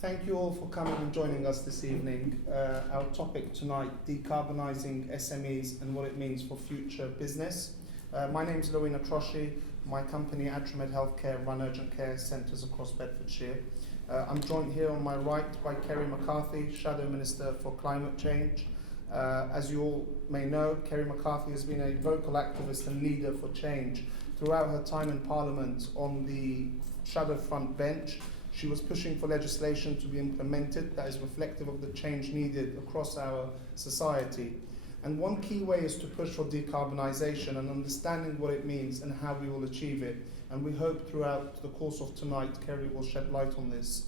Thank you all for coming and joining us this evening. Our topic tonight, decarbonising SMEs and what it means for future business. My name is Louina Troshi. My company, Atramed Healthcare, run urgent care centres across Bedfordshire. I'm joined here on my right by Kerry McCarthy, Shadow Minister for Climate Change. As you all may know, Kerry McCarthy has been a vocal activist and leader for change. Throughout her time in Parliament on the Shadow front bench, she was pushing for legislation to be implemented that is reflective of the change needed across our society. And one key way is to push for decarbonisation and understanding what it means and how we will achieve it. And we hope throughout the course of tonight, Kerry will shed light on this.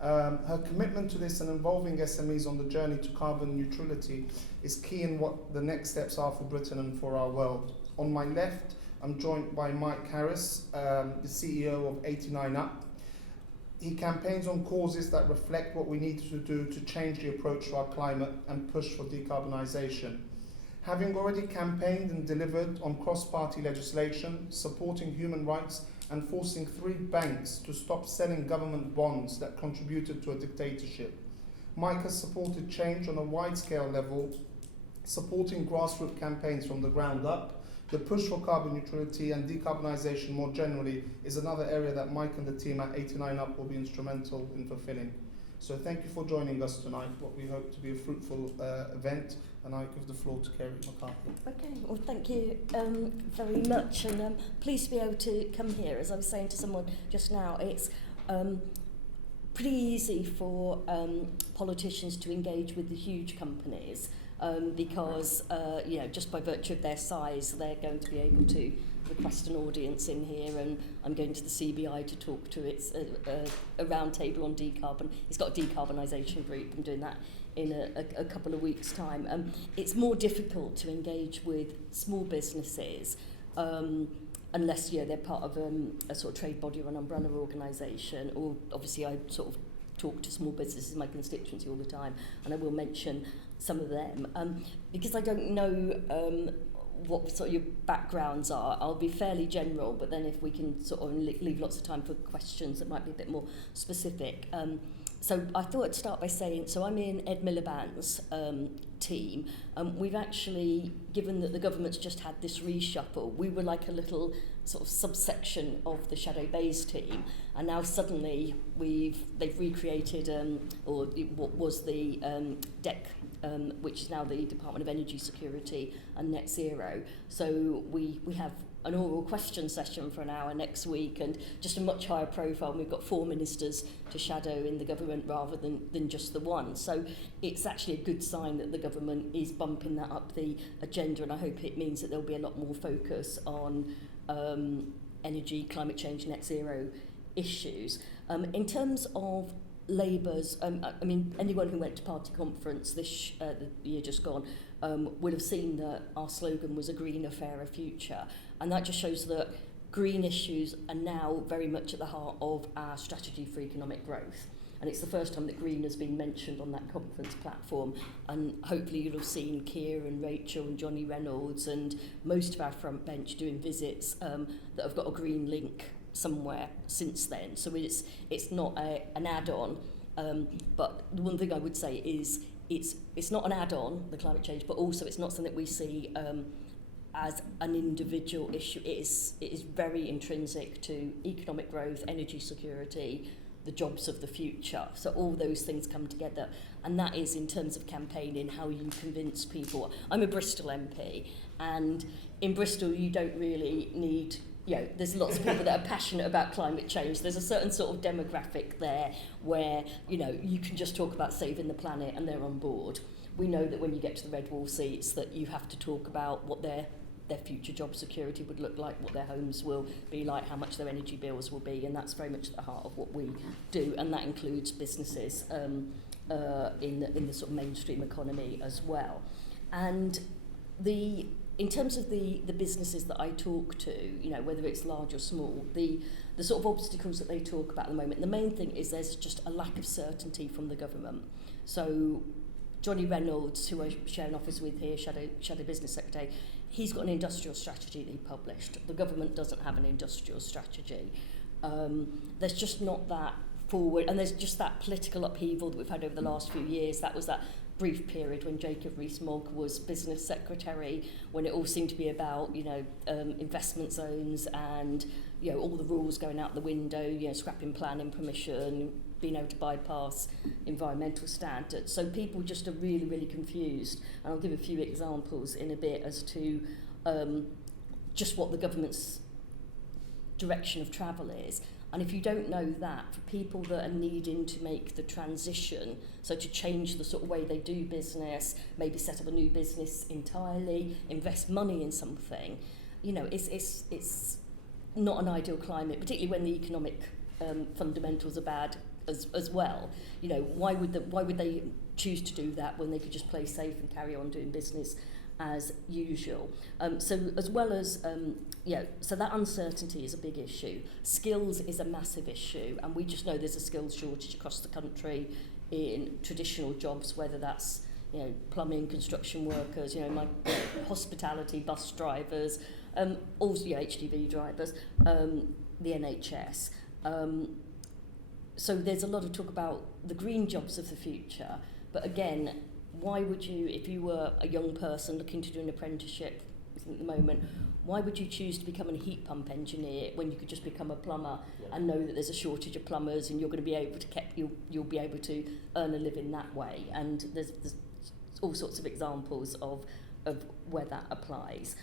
Her commitment to this and involving SMEs on the journey to carbon neutrality is key in what the next steps are for Britain and for our world. On my left, I'm joined by Mike Harris, the CEO of 89up. He campaigns on causes that reflect what we need to do to change the approach to our climate and push for decarbonisation. Having already campaigned and delivered on cross-party legislation, supporting human rights and forcing 3 banks to stop selling government bonds that contributed to a dictatorship, Mike has supported change on a wide-scale level, supporting grassroots campaigns from the ground up. The push for carbon neutrality and decarbonisation more generally is another area that Mike and the team at 89up will be instrumental in fulfilling. So thank you for joining us tonight, what we hope to be a fruitful event, and I give the floor to Kerry McCarthy. Okay, well thank you very much, and pleased to be able to come here. As I was saying to someone just now, it's pretty easy for politicians to engage with the huge companies, because just by virtue of their size, they're going to be able to request an audience in here, and I'm going to the CBI to talk to a roundtable on decarbon. It's got a decarbonisation group. I'm doing that in a couple of weeks' time. It's more difficult to engage with small businesses unless they're part of a sort of trade body or an umbrella organisation, or obviously I sort of talk to small businesses in my constituency all the time, and I will mention some of them. Because I don't know what sort of your backgrounds are, I'll be fairly general, but then if we can sort of leave lots of time for questions that might be a bit more specific. So I thought I'd start by saying, so I'm in Ed Miliband's team. We've actually, given that the government's just had this reshuffle, we were like a little sort of subsection of the Shadow Bays team, and now suddenly they've recreated what was the DEC, which is now the Department of Energy Security and Net Zero. So we have an oral question session for an hour next week, and just a much higher profile. We've got 4 ministers to shadow in the government rather than just the one. So it's actually a good sign that the government is bumping that up the agenda, and I hope it means that there'll be a lot more focus on energy, climate change, net zero issues. In terms of Labour's, anyone who went to party conference this the year just gone will have seen that our slogan was a greener, fairer future, and that just shows that green issues are now very much at the heart of our strategy for economic growth. And it's the first time that green has been mentioned on that conference platform, and hopefully you'll have seen Keir and Rachel and Johnny Reynolds and most of our front bench doing visits that have got a green link somewhere since then. So it's not an add-on, but the one thing I would say is it's not an add-on, the climate change, but also it's not something that we see as an individual issue. It is very intrinsic to economic growth, energy security, the jobs of the future. So all those things come together, and that is in terms of campaigning how you convince people. I'm a Bristol MP, and in Bristol you don't really need, there's lots of people that are passionate about climate change. There's a certain sort of demographic there where, you can just talk about saving the planet and they're on board. We know that when you get to the red wall seats that you have to talk about what their future job security would look like, what their homes will be like, how much their energy bills will be, and that's very much at the heart of what we do, and that includes businesses in the sort of mainstream economy as well. And in terms of the businesses that I talk to, whether it's large or small, the sort of obstacles that they talk about at the moment, the main thing is there's just a lack of certainty from the government. So Johnny Reynolds, who I share an office with here, Shadow Business Secretary, he's got an industrial strategy that he published. The government doesn't have an industrial strategy. There's just not that forward. And there's just that political upheaval that we've had over the last few years. That was that brief period when Jacob Rees-Mogg was business secretary, when it all seemed to be about, investment zones and, all the rules going out the window, scrapping planning permission, being able to bypass environmental standards. So people just are really, really confused. And I'll give a few examples in a bit as to just what the government's direction of travel is. And if you don't know that, for people that are needing to make the transition, so to change the sort of way they do business, maybe set up a new business entirely, invest money in something, it's not an ideal climate, particularly when the economic fundamentals are bad as well. Why would they choose to do that when they could just play safe and carry on doing business as usual? So as well as, so that uncertainty is a big issue. Skills is a massive issue, and we just know there's a skills shortage across the country in traditional jobs, whether that's, plumbing, construction workers, hospitality, bus drivers, also HGV drivers, the NHS. So there's a lot of talk about the green jobs of the future, but again, why would you, if you were a young person looking to do an apprenticeship at the moment, why would you choose to become a heat pump engineer when you could just become a plumber and know that there's a shortage of plumbers and you're going to be able to you'll be able to earn a living that way? And there's all sorts of examples of where that applies.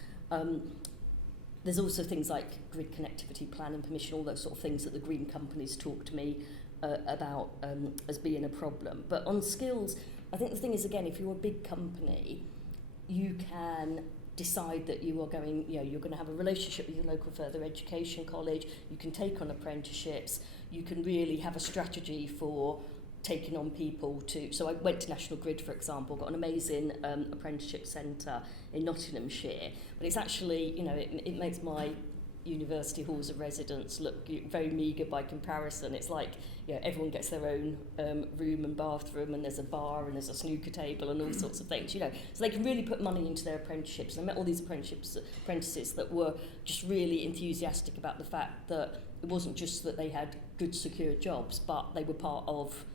There's also things like grid connectivity, planning permission, all those sort of things that the green companies talk to me about as being a problem. But on skills, I think the thing is, again, if you're a big company, you can decide that you are going, you're going to have a relationship with your local further education college, you can take on apprenticeships, you can really have a strategy for taking on people to... So I went to National Grid, for example, got an amazing apprenticeship centre in Nottinghamshire, but it's actually, it makes my university halls of residence look very meagre by comparison. It's like, everyone gets their own room and bathroom, and there's a bar and there's a snooker table and all sorts of things, so they can really put money into their apprenticeships. And I met all these apprentices that were just really enthusiastic about the fact that it wasn't just that they had good secure jobs, but they were part of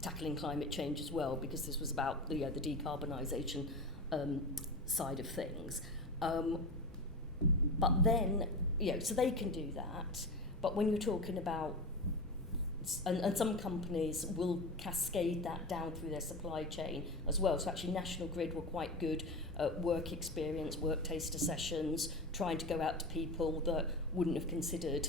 tackling climate change as well, because this was about the decarbonisation side of things. But then, so they can do that. But when you're talking about, and some companies will cascade that down through their supply chain as well. So actually National Grid were quite good at work experience, work taster sessions, trying to go out to people that wouldn't have considered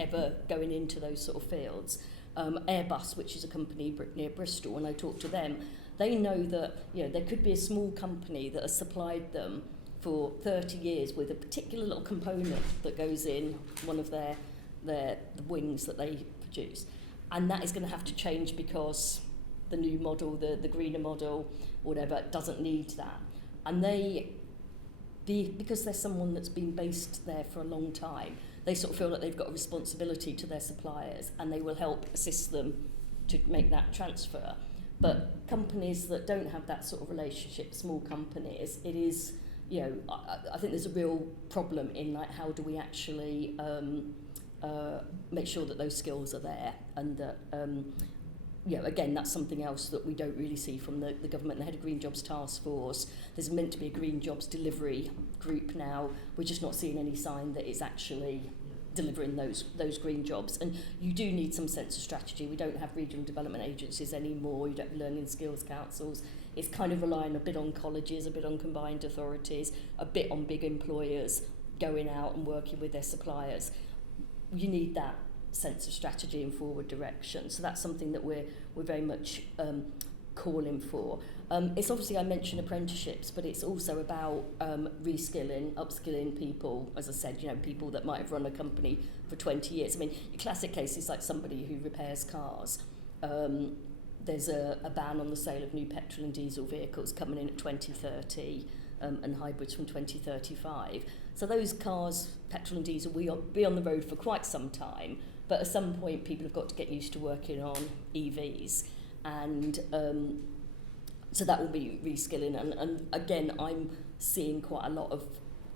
ever going into those sort of fields. Airbus, which is a company near Bristol, when I talk to them, they know that there could be a small company that has supplied them for 30 years with a particular little component that goes in one of the wings that they produce, and that is going to have to change because the new model, the greener model, whatever, doesn't need that. And because they're someone that's been based there for a long time, they sort of feel that they've got a responsibility to their suppliers, and they will help assist them to make that transfer. But companies that don't have that sort of relationship, small companies, it is, I think there's a real problem in how do we actually make sure that those skills are there, and that again, that's something else that we don't really see from the government. The head of Green Jobs Task Force, there's meant to be a Green Jobs delivery group now. We're just not seeing any sign that it's actually delivering those green jobs. And you do need some sense of strategy. We don't have regional development agencies anymore. You don't have learning skills councils. It's kind of relying a bit on colleges, a bit on combined authorities, a bit on big employers going out and working with their suppliers. You need that sense of strategy and forward direction. So that's something that we're very much calling for. It's obviously, I mentioned apprenticeships, but it's also about reskilling, upskilling people, as I said, people that might have run a company for 20 years. I mean, your classic case is like somebody who repairs cars. There's a ban on the sale of new petrol and diesel vehicles coming in at 2030, and hybrids from 2035. So those cars, petrol and diesel, will be on the road for quite some time, but at some point people have got to get used to working on EVs, and so that will be reskilling. And again, I'm seeing quite a lot of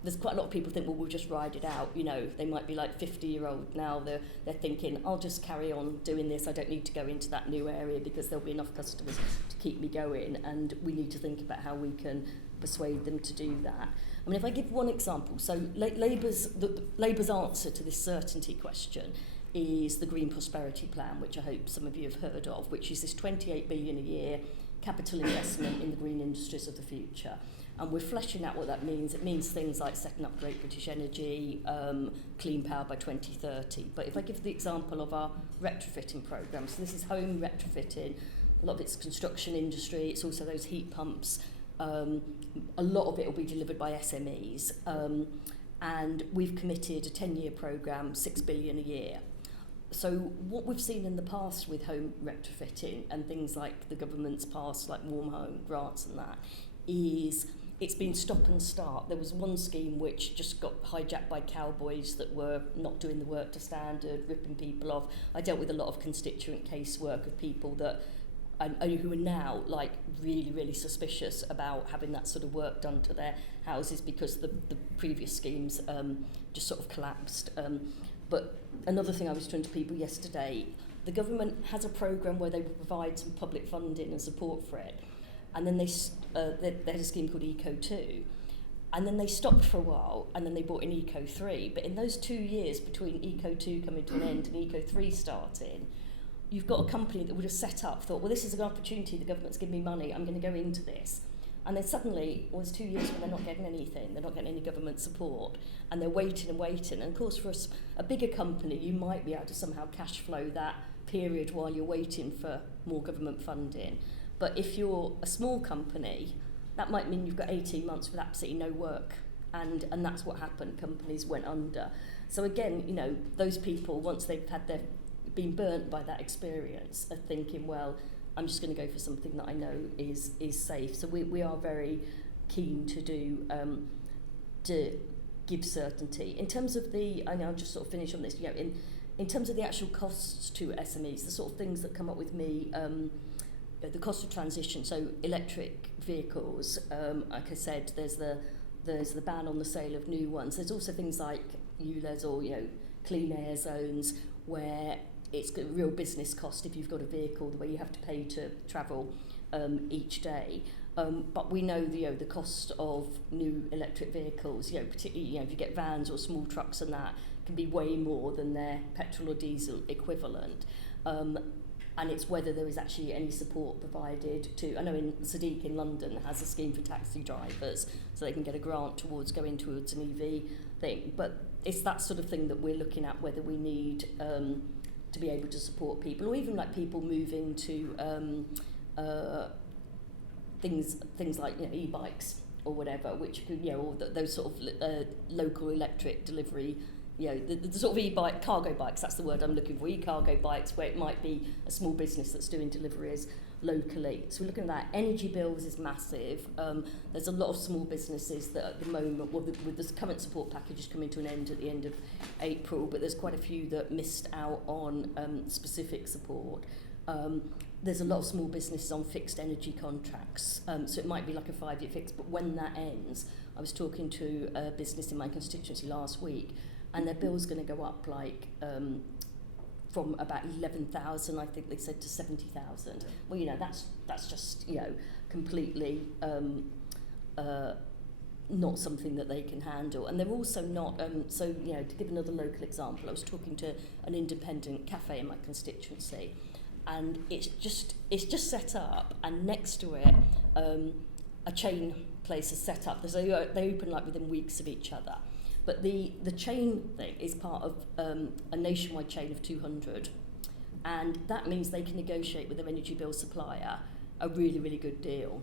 there's quite a lot of people think, well, we'll just ride it out. You know, they might be like 50-year-old now. They're thinking, I'll just carry on doing this. I don't need to go into that new area because there'll be enough customers to keep me going. And we need to think about how we can persuade them to do that. I mean, if I give one example, so Labour's answer to this certainty question is the Green Prosperity Plan, which I hope some of you have heard of, which is this 28 billion a year capital investment in the green industries of the future. And we're fleshing out what that means. It means things like setting up Great British Energy, clean power by 2030. But if I give the example of our retrofitting programme, so this is home retrofitting, a lot of it's construction industry, it's also those heat pumps. A lot of it will be delivered by SMEs. And we've committed a 10-year programme, 6 billion a year. So what we've seen in the past with home retrofitting and things like the government's past, like warm home grants and that, is it's been stop and start. There was one scheme which just got hijacked by cowboys that were not doing the work to standard, ripping people off. I dealt with a lot of constituent casework of people that who are now like really, really suspicious about having that sort of work done to their houses because the previous schemes just sort of collapsed. But another thing I was talking to people yesterday, the government has a programme where they provide some public funding and support for it. And then they had a scheme called Eco2. And then they stopped for a while, and then they brought in Eco3. But in those 2 years between Eco2 coming to an end and Eco3 starting, you've got a company that would have set up, thought, well, this is an opportunity, the government's giving me money, I'm going to go into this. And then suddenly, well, it's 2 years when they're not getting anything, they're not getting any government support, and they're waiting and waiting. And of course, for a bigger company, you might be able to somehow cash flow that period while you're waiting for more government funding. But if you're a small company, that might mean you've got 18 months with absolutely no work. And that's what happened. Companies went under. So again, you know, those people, once they've been burnt by that experience, are thinking, well, I'm just going to go for something that I know is safe. So we are very keen to give certainty. In terms of I'll just sort of finish on this, you know, in terms of the actual costs to SMEs, the sort of things that come up with me, the cost of transition, so electric vehicles, like I said, there's the ban on the sale of new ones. There's also things like ULEZ or, you know, clean air zones where it's a real business cost if you've got a vehicle, the way you have to pay to travel each day. But we know the cost of new electric vehicles, you know, particularly, you know, if you get vans or small trucks and that, can be way more than their petrol or diesel equivalent. And it's whether there is actually any support provided to, I know in Sadiq in London has a scheme for taxi drivers, so they can get a grant towards going towards an EV thing. But it's that sort of thing that we're looking at, whether we need to be able to support people, or even like people moving to things like, you know, e-bikes or whatever, which could, you know, or those sort of local electric delivery, you know, the sort of e-bike, cargo bikes, that's the word I'm looking for, e-cargo bikes, where it might be a small business that's doing deliveries locally. So we're looking at that. Energy bills is massive. There's a lot of small businesses that at the moment, well, with this current support package is coming to an end at the end of April, but there's quite a few that missed out on specific support. There's a lot of small businesses on fixed energy contracts, so it might be like a 5-year fix, but when that ends, I was talking to a business in my constituency last week, and their bill's going to go up like from about 11,000, I think they said, to 70,000. Well, you know, that's just, you know, completely not something that they can handle. And they're also not, so, you know, to give another local example, I was talking to an independent cafe in my constituency, and it's just set up, and next to it, a chain place is set up. They open like within weeks of each other. But the chain thing is part of a nationwide chain of 200. And that means they can negotiate with their energy bill supplier a really, really good deal.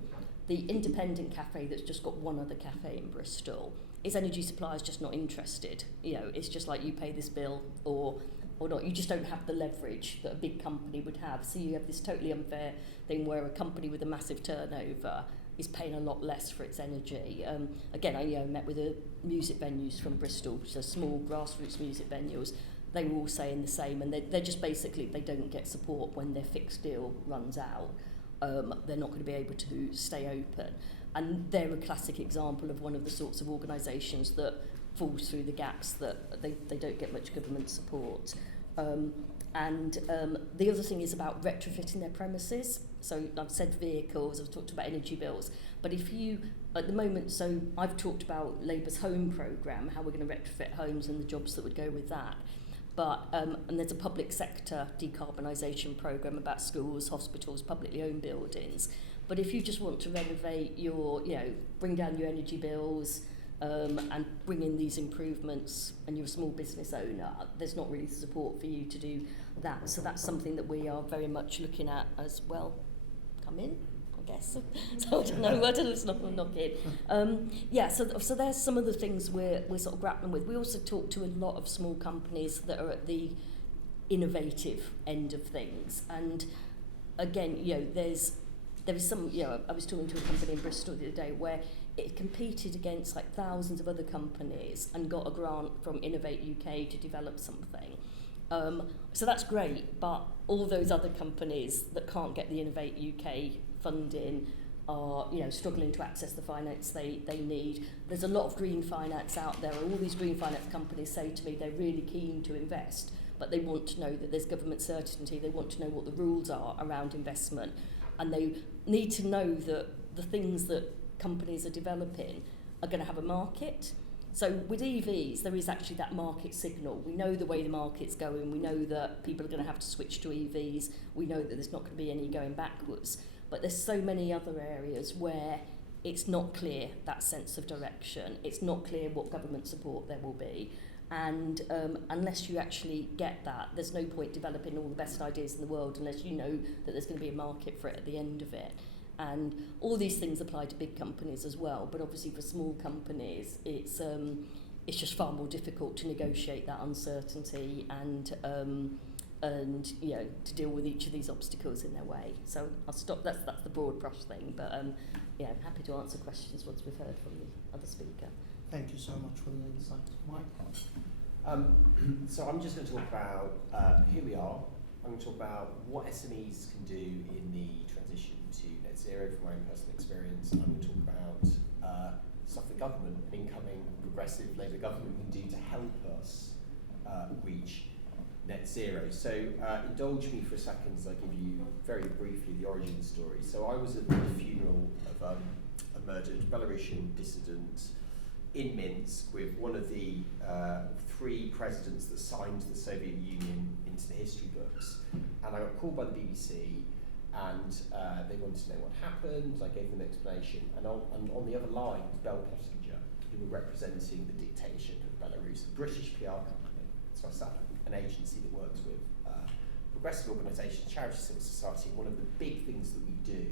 The independent cafe that's just got one other cafe in Bristol, its energy supplier's just not interested. You know, it's just like, you pay this bill or not. You just don't have the leverage that a big company would have. So you have this totally unfair thing where a company with a massive turnover is paying a lot less for its energy. Again, I met with the music venues from Bristol, so small grassroots music venues. They were all saying the same, and they're just basically, they don't get support when their fixed deal runs out. They're not going to be able to stay open. And they're a classic example of one of the sorts of organisations that falls through the gaps, that they don't get much government support. The other thing is about retrofitting their premises. So I've said vehicles, I've talked about energy bills, but if you, at the moment, so I've talked about Labour's home programme, how we're going to retrofit homes and the jobs that would go with that. But, and there's a public sector decarbonisation programme about schools, hospitals, publicly owned buildings. But if you just want to renovate your, bring down your energy bills, and bring in these improvements, and you're a small business owner, there's not really support for you to do that. So that's something that we are very much looking at as well. Come in, I guess. So I don't know, it's not a knock in. So there's some of the things we're sort of grappling with. We also talk to a lot of small companies that are at the innovative end of things. And again, there is some, I was talking to a company in Bristol the other day where it competed against like thousands of other companies and got a grant from Innovate UK to develop something. So that's great, but all those other companies that can't get the Innovate UK funding are, struggling to access the finance they need. There's a lot of green finance out there. All these green finance companies say to me they're really keen to invest, but they want to know that there's government certainty. They want to know what the rules are around investment, and they need to know that the things that companies are developing are going to have a market. So with EVs, there is actually that market signal. We know the way the market's going. We know that people are going to have to switch to EVs. We know that there's not going to be any going backwards. But there's so many other areas where it's not clear, that sense of direction. It's not clear what government support there will be. And unless you actually get that, there's no point developing all the best ideas in the world unless you know that there's going to be a market for it at the end of it. And all these things apply to big companies as well, but obviously for small companies, it's just far more difficult to negotiate that uncertainty and to deal with each of these obstacles in their way. So I'll stop. That's the broad brush thing, but I'm happy to answer questions once we've heard from the other speaker. Thank you so much for the insight, Mike. So I'm just going to talk about here we are. I'm going to talk about what SMEs can do in the transition to net zero from my own personal experience. I'm going to talk about stuff the government, an incoming progressive Labour government, can do to help us reach net zero. So indulge me for a second as I give you very briefly the origin story. So I was at the funeral of a murdered Belarusian dissident in Minsk with one of the 3 presidents that signed the Soviet Union into the history books. And I got called by the BBC, and they wanted to know what happened. I gave them an explanation. And on the other line was Bell Pottinger, who were representing the dictatorship of Belarus, a British PR company. So I set up an agency that works with progressive organisations, charity, civil society. One of the big things that we do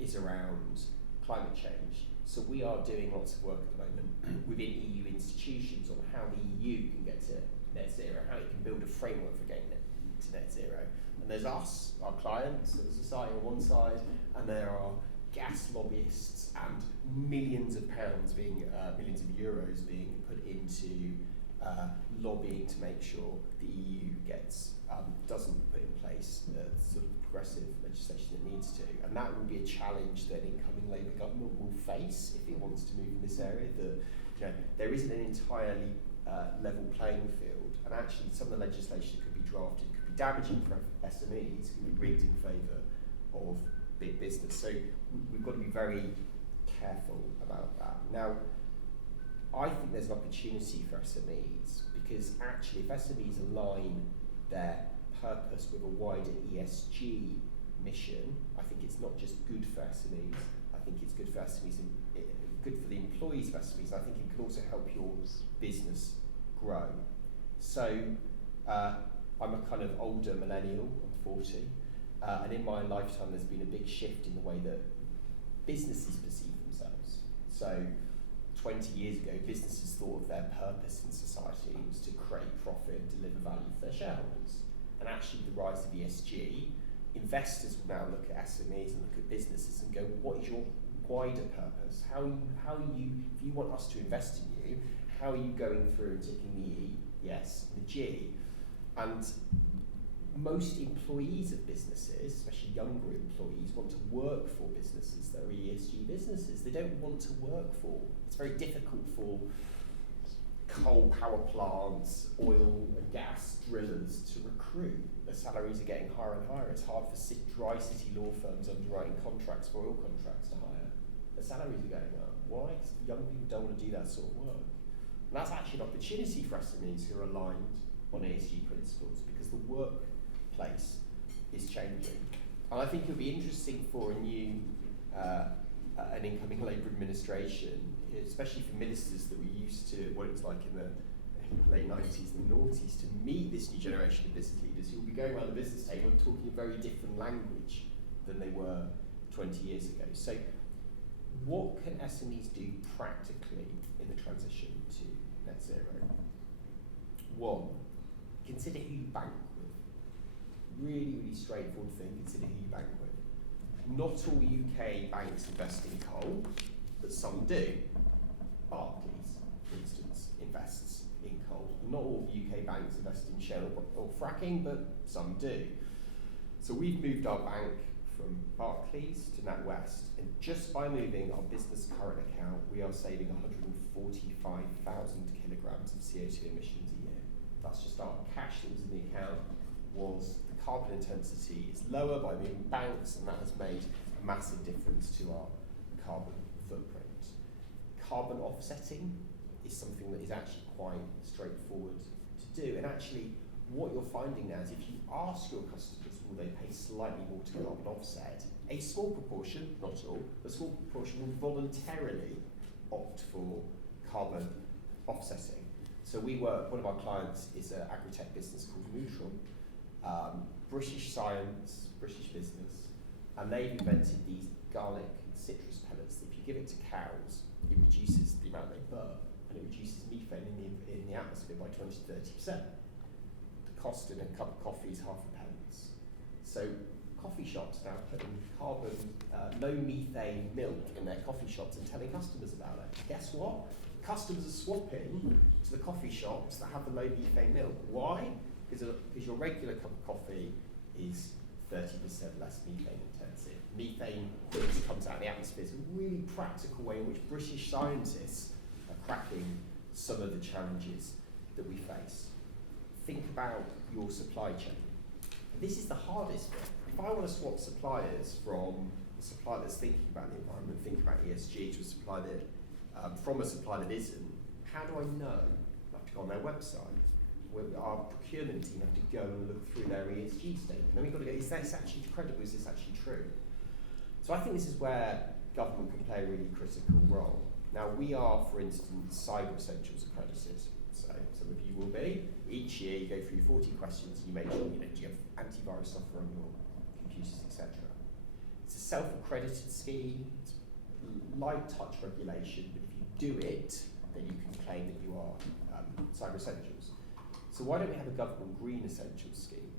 is around climate change. So we are doing lots of work at the moment within EU institutions on how the EU can get to net zero, how it can build a framework for getting to net zero. And there's us, our clients, the society on one side, and there are gas lobbyists and millions of pounds millions of euros being put into lobbying to make sure the EU doesn't put in place the sort of progressive legislation it needs to. And that will be a challenge that an incoming Labour government will face if it wants to move in this area. That there isn't an entirely level playing field, and actually some of the legislation that could be drafted could be damaging for SMEs, could be rigged in favour of big business. So we've got to be very careful about that. Now, I think there's an opportunity for SMEs, because actually if SMEs align their purpose with a wider ESG mission, I think it's not just good for SMEs, I think it's good for SMEs and good for the employees of SMEs. I think it can also help your business grow. So I'm a kind of older millennial, I'm 40, and in my lifetime there's been a big shift in the way that businesses perceive themselves. So 20 years ago, businesses thought of their purpose in society was to create profit and deliver value for their shareholders. And actually, with the rise of ESG, investors will now look at SMEs and look at businesses and go, what is your wider purpose? How are you, if you want us to invest in you, how are you going through and ticking the E, yes, and the G? And most employees of businesses, especially younger employees, want to work for businesses that are ESG businesses. They don't want to work for. It's very difficult for coal power plants, oil and gas drillers to recruit. The salaries are getting higher and higher. It's hard for dry city law firms underwriting contracts for oil contracts to hire. The salaries are going up. Why? Because young people don't want to do that sort of work. And that's actually an opportunity for SMEs who are aligned on ESG principles, because the workplace is changing. And I think it'll be interesting for a new, an incoming Labour administration, especially for ministers that were used to what it was like in the late 90s and noughties, to meet this new generation of business leaders who will be going around the business table and talking a very different language than they were 20 years ago. So what can SMEs do practically in the transition to net zero? One, consider who you bank with. Really, really straightforward thing, consider who you bank with. Not all UK banks invest in coal, but some do. Barclays, for instance, invests in coal. Not all UK banks invest in shale or fracking, but some do. So we've moved our bank from Barclays to NatWest, and just by moving our business current account, we are saving 145,000 kilograms of CO2 emissions a year. That's just our cash that was in the account. The carbon intensity is lower by moving banks, and that has made a massive difference to our carbon footprint. Carbon offsetting is something that is actually quite straightforward to do, and actually what you're finding now is if you ask your customers will they pay slightly more to carbon offset, a small proportion, not all, a small proportion will voluntarily opt for carbon offsetting. So one of our clients is an agri-tech business called Neutral, British science, British business, and they've invented these garlic and citrus pellets that if you give it to cows, it reduces the amount they burp, and it reduces methane in the atmosphere by 20 to 30%. The cost in a cup of coffee is half a pence. So coffee shops now putting no methane milk in their coffee shops and telling customers about it. Guess what? Customers are swapping to the coffee shops that have the low methane milk. Why? Because your regular cup of coffee is 30% less methane intensive. Methane that comes out of the atmosphere is a really practical way in which British scientists are cracking some of the challenges that we face. Think about your supply chain. This is the hardest bit. If I want to swap suppliers from a supplier that's thinking about the environment, thinking about ESG, to a supplier that, from a supplier that isn't, how do I know? I have to go on their website. Our procurement team have to go and look through their ESG statement. Then we've got to go, is this actually credible? Is this actually true? So I think this is where government can play a really critical role. Now we are, for instance, Cyber Essentials accredited. So some of you will be. Each year you go through 40 questions and you make sure, do you have antivirus software on your computers, etc. It's a self-accredited scheme. It's light touch regulation, but if you do it, then you can claim that you are Cyber Essentials. So why don't we have a government green essentials scheme?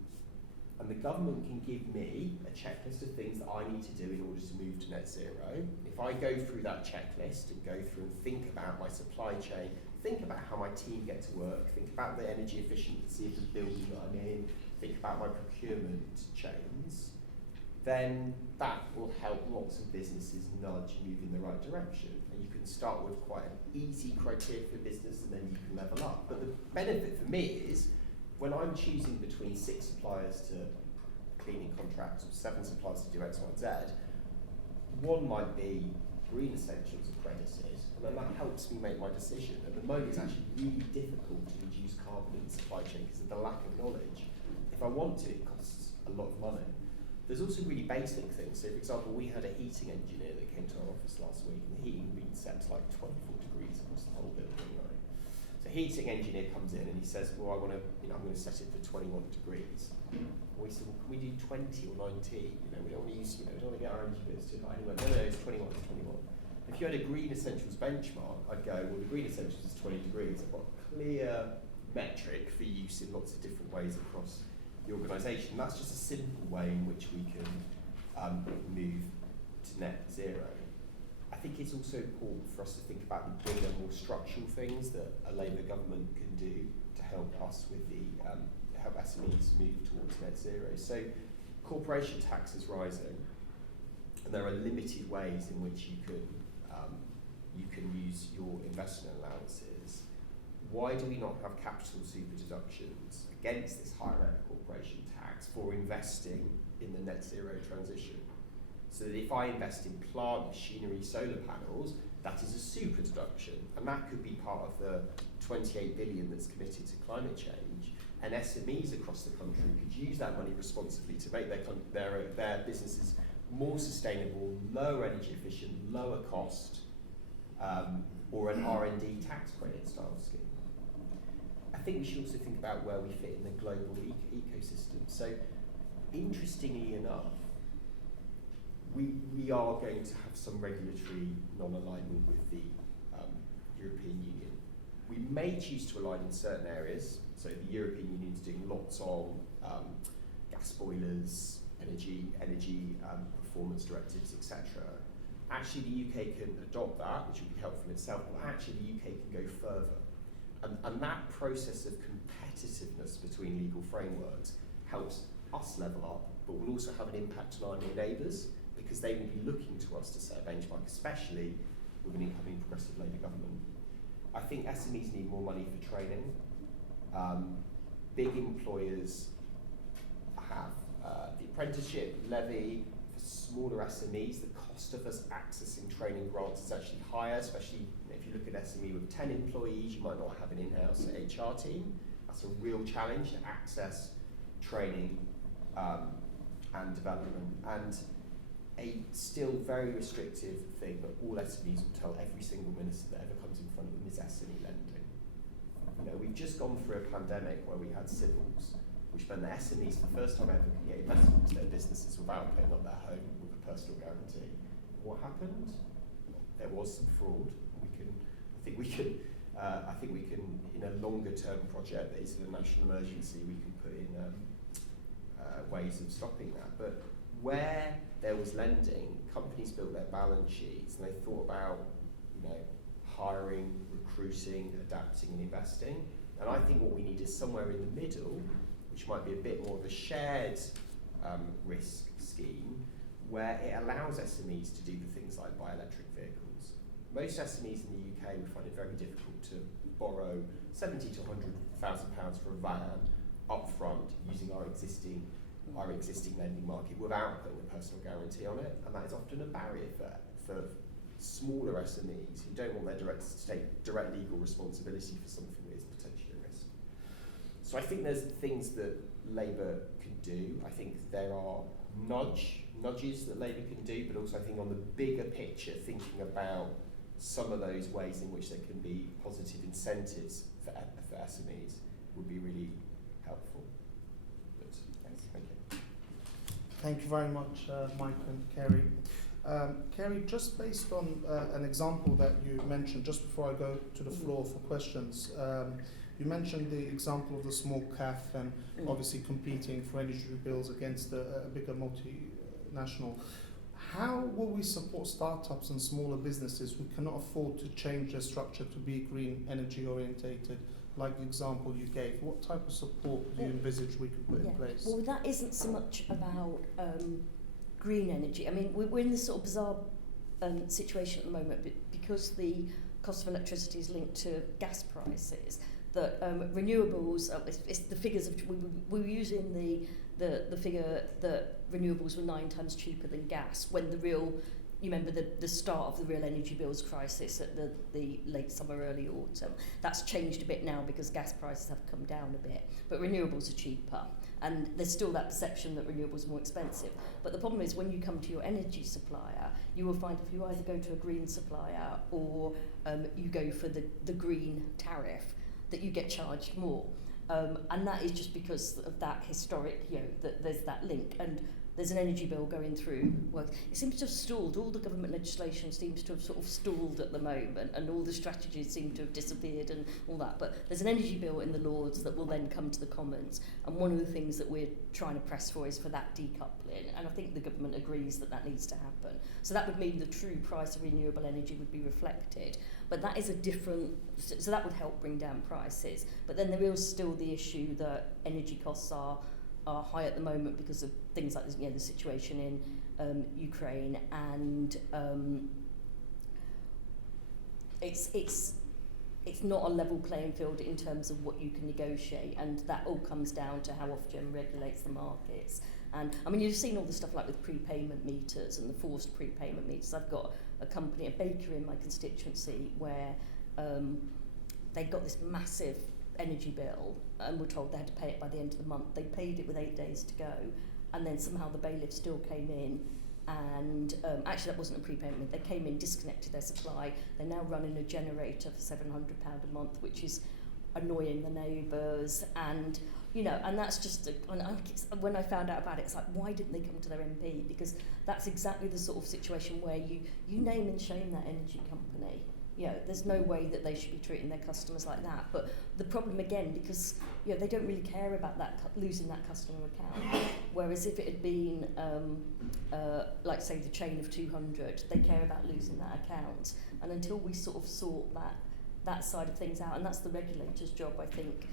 And the government can give me a checklist of things that I need to do in order to move to net zero. If I go through that checklist and go through and think about my supply chain, think about how my team get to work, think about the energy efficiency of the building that I'm in, think about my procurement chains, then that will help lots of businesses nudge and move in the right direction. And you can start with quite an easy criteria for business and then you can level up. But the benefit for me is when I'm choosing between 6 suppliers to cleaning contracts or 7 suppliers to do X, Y, Z, one might be Green Essentials accredited, and then that helps me make my decision. At the moment it's actually really difficult to reduce carbon in the supply chain because of the lack of knowledge. If I want to, it costs a lot of money. There's also really basic things. So for example, we had a heating engineer that came to our office last week, and the heating had been set to like 24 degrees across the whole building, right? So heating engineer comes in and he says, well, I'm going to set it for 21 degrees. And we said, well, can we do 20 or 19? We don't want to use, we don't want to get our energy bills too high. Anyway, no, it's 21, it's 21. If you had a Green Essentials benchmark, I'd go, well, the Green Essentials is 20 degrees. I've got a clear metric for use in lots of different ways across the organisation. That's just a simple way in which we can move to net zero. I think it's also important for us to think about the bigger, more structural things that a Labour government can do to help us with the help SMEs move towards net zero. So corporation tax is rising, and there are limited ways in which you can use your investment allowances. Why do we not have capital super deductions against this higher rate of corporation tax for investing in the net zero transition? So that if I invest in plant, machinery, solar panels, that is a super deduction, and that could be part of the 28 billion that's committed to climate change. And SMEs across the country could use that money responsibly to make their businesses more sustainable, lower energy efficient, lower cost, or an R&D tax credit style scheme. I think we should also think about where we fit in the global ecosystem. So, interestingly enough, we are going to have some regulatory non-alignment with the European Union. We may choose to align in certain areas. So the European Union is doing lots on gas boilers, energy performance directives, etc. Actually, the UK can adopt that, which would be helpful in itself, but actually the UK can go further. And that process of competitiveness between legal frameworks helps us level up, but will also have an impact on our near neighbours, because they will be looking to us to set a benchmark, especially with an incoming progressive Labour government. I think SMEs need more money for training. Big employers have the apprenticeship levy. For smaller SMEs, the cost of us accessing training grants is actually higher, especially if you look at SME with 10 employees, you might not have an in-house HR team. That's a real challenge to access training and development. And a still very restrictive thing that all SMEs will tell every single minister that ever comes in front of them is SME lending. You know, we've just gone through a pandemic where we had civils, which meant that SMEs, for the first time ever, could get investment into their businesses without paying up their home with a personal guarantee. What happened? There was some fraud. I think we can, in a longer term project that isn't a national emergency, we can put in ways of stopping that. But where there was lending, companies built their balance sheets and they thought about, hiring, recruiting, adapting and investing. And I think what we need is somewhere in the middle, which might be a bit more of a shared risk scheme, where it allows SMEs to do the things like buy electric vehicles. Most SMEs in the UK would find it very difficult to borrow £70,000 to £100,000 for a van up front using our existing lending market without putting a personal guarantee on it, and that is often a barrier for smaller SMEs who don't want their directors to take direct legal responsibility for something that is potentially a risk. So I think there's things that Labour can do. I think there are nudges that Labour can do, but also I think on the bigger picture, thinking about some of those ways in which there can be positive incentives for SMEs would be really helpful. But, thank you. Thank you very much, Mike and Kerry. Kerry, just based on an example that you mentioned, just before I go to the floor for questions, you mentioned the example of the small CAF and obviously competing for energy bills against a bigger multinational. How will we support startups and smaller businesses who cannot afford to change their structure to be green energy orientated, like the example you gave? What type of support do you envisage we could put in place? Well, that isn't so much about green energy. I mean, we're in this sort of bizarre situation at the moment because the cost of electricity is linked to gas prices. That renewables, it's the figures of we were using the figure that renewables were 9 times cheaper than gas when the real, you remember the start of the real energy bills crisis at the late summer, early autumn. That's changed a bit now because gas prices have come down a bit, but renewables are cheaper. And there's still that perception that renewables are more expensive. But the problem is when you come to your energy supplier, you will find if you either go to a green supplier or you go for the green tariff, that you get charged more. And that is just because of that historic, that there's that link. And there's an energy bill going through. Well, it seems to have stalled. All the government legislation seems to have sort of stalled at the moment, and all the strategies seem to have disappeared and all that. But there's an energy bill in the Lords that will then come to the Commons, and one of the things that we're trying to press for is for that decoupling, and I think the government agrees that that needs to happen. So that would mean the true price of renewable energy would be reflected. But that is a different, so that would help bring down prices. But then there is still the issue that energy costs are high at the moment because of things like this, the situation in Ukraine, and it's not a level playing field in terms of what you can negotiate, and that all comes down to how Ofgem regulates the markets. And I mean, you've seen all the stuff like with prepayment meters and the forced prepayment meters. I've got a company, a baker in my constituency, where they got this massive energy bill and were told they had to pay it by the end of the month. They paid it with 8 days to go, and then somehow the bailiff still came in, and actually that wasn't a prepayment. They came in, disconnected their supply. They're now running a generator for £700 a month, which is annoying the neighbours, and and that's just when I found out about it, it's like, why didn't they come to their MP? Because that's exactly the sort of situation where you name and shame that energy company. There's no way that they should be treating their customers like that. But the problem again, because they don't really care about that losing that customer account. Whereas if it had been, like say the chain of 200, they care about losing that account. And until we sort of sort that side of things out, and that's the regulator's job, I think,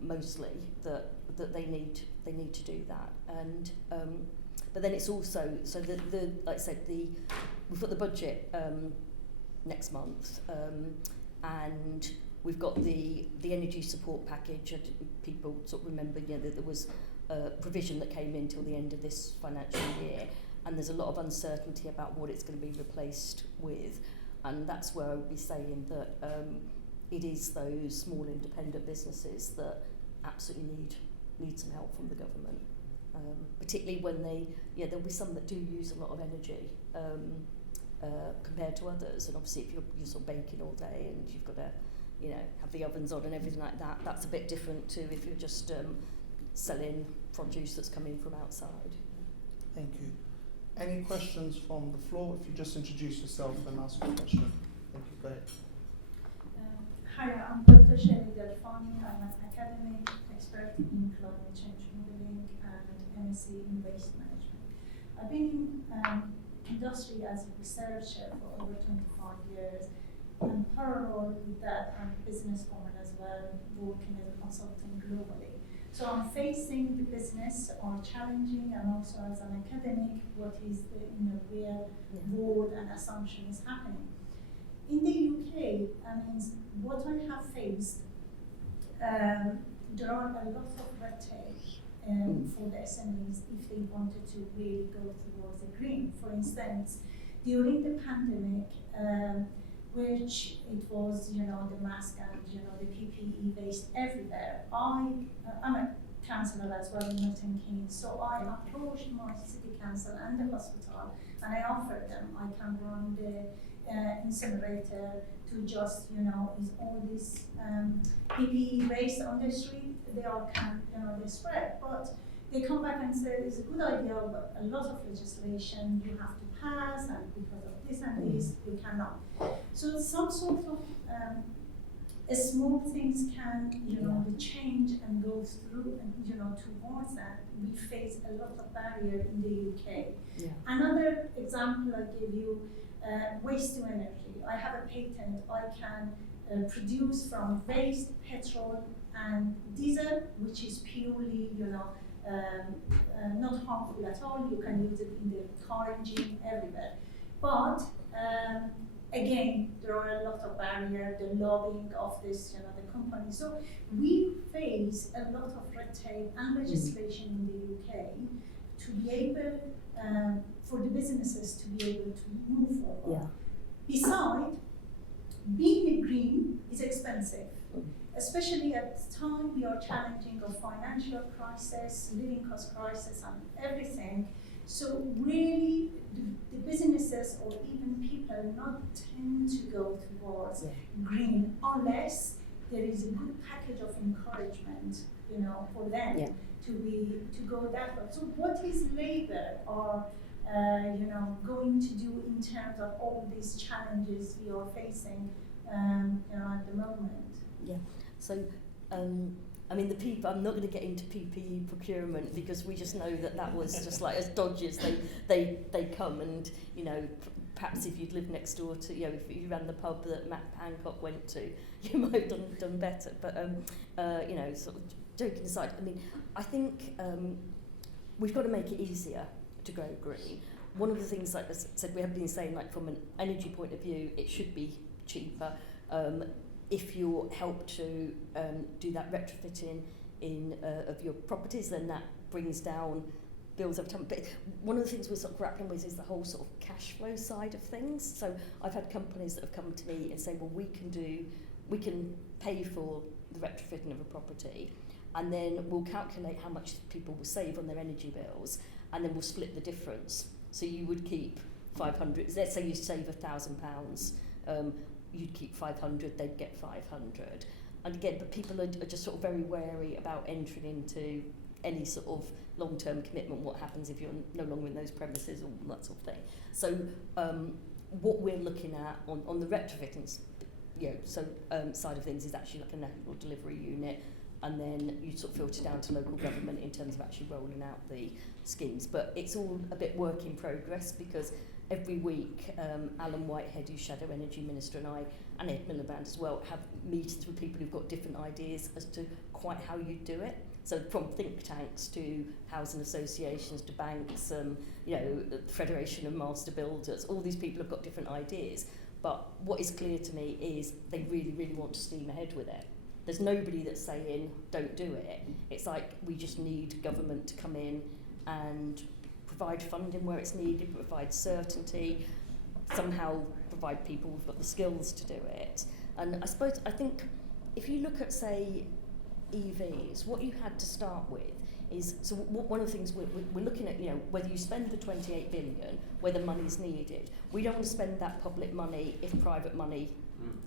mostly that they need to do that. And but then it's also so the like I said, we've got the budget next month, and we've got the energy support package. People sort of remember that there was a provision that came in till the end of this financial year, and there's a lot of uncertainty about what it's going to be replaced with, and that's where I would be saying that it is those small independent businesses that absolutely need some help from the government, particularly when there'll be some that do use a lot of energy compared to others, and obviously if you're sort of baking all day and you've got to have the ovens on and everything like that, that's a bit different to if you're just selling produce that's coming from outside. Thank you. Any questions from the floor? If you just introduce yourself and ask a question. Thank you. Go ahead. Hi, I'm Dr. Shelly Delfani. I'm an academic expert in climate change modeling and MSc in waste management. I've been in industry as a researcher for over 25 years, and parallel with that, I'm a businesswoman as well, working as a consultant globally. So I'm facing the business are challenging, and also as an academic, what is the real world and assumption is happening. In the UK, what I have faced, there are a lot of red tape for the SMEs if they wanted to really go towards the green. For instance, during the pandemic, which it was, the mask and, the PPE waste everywhere, I'm a councillor as well in Milton Keynes, so I approached my city council and the hospital, and I offered them I can run the incinerator to just, is all this PPE waste on the street, they all can, they spread. But they come back and say it's a good idea, but a lot of legislation you have to pass, and because of this and this, you cannot. So some sort of small things can, the change and go through, and towards that. We face a lot of barrier in the UK. Yeah. Another example I give you. Waste to energy. I have a patent. I can produce from waste, petrol, and diesel, which is purely, not harmful at all. You can use it in the car engine, everywhere. But again, there are a lot of barriers, the lobbying of this, the company. So we face a lot of red tape and legislation in the UK to be able, for the businesses to be able to move forward. Yeah. Besides, being green is expensive, especially at the time we are challenging a financial crisis, living cost crisis, and everything. So really, the businesses or even people not tend to go towards green unless there is a good package of encouragement for them Yeah. to go that way. So what is Labour are going to do in terms of all these challenges we are facing at the moment? Yeah. So, I mean, the people. I'm not going to get into PPE procurement because we just know that was just like as dodgy as they come. And perhaps if you'd lived next door to, if you ran the pub that Matt Hancock went to, you might have done better. But sort of joking aside, I mean, I think we've got to make it easier to go green. One of the things, like I said, we have been saying, like from an energy point of view, it should be cheaper. If you help to do that retrofitting of your properties, then that brings down bills over time. But one of the things we're sort of grappling with is the whole sort of cash flow side of things. So I've had companies that have come to me and say, well, we can pay for the retrofitting of a property, and then we'll calculate how much people will save on their energy bills, and then we'll split the difference. So you would keep 500. Let's say you save £1,000. You'd keep 500, they'd get 500. And again, but people are just sort of very wary about entering into any sort of long-term commitment. What happens if you're no longer in those premises, or that sort of thing. So what we're looking at on the retrofitting side of things is actually like a national delivery unit, and then you sort of filter down to local government in terms of actually rolling out the schemes. But it's all a bit work in progress, because every week, Alan Whitehead, who's Shadow Energy Minister, and I, and Ed Miliband as well, have meetings with people who've got different ideas as to quite how you do it. So from think tanks to housing associations to banks, the Federation of Master Builders, all these people have got different ideas. But what is clear to me is they really, really want to steam ahead with it. There's nobody that's saying, don't do it. It's like, we just need government to come in and provide funding where it's needed, provide certainty, somehow provide people who've got the skills to do it. And I think if you look at, say, EVs, what you had to start with is, so one of the things we're looking at, whether you spend the 28 billion, whether money's needed. We don't want to spend that public money if private money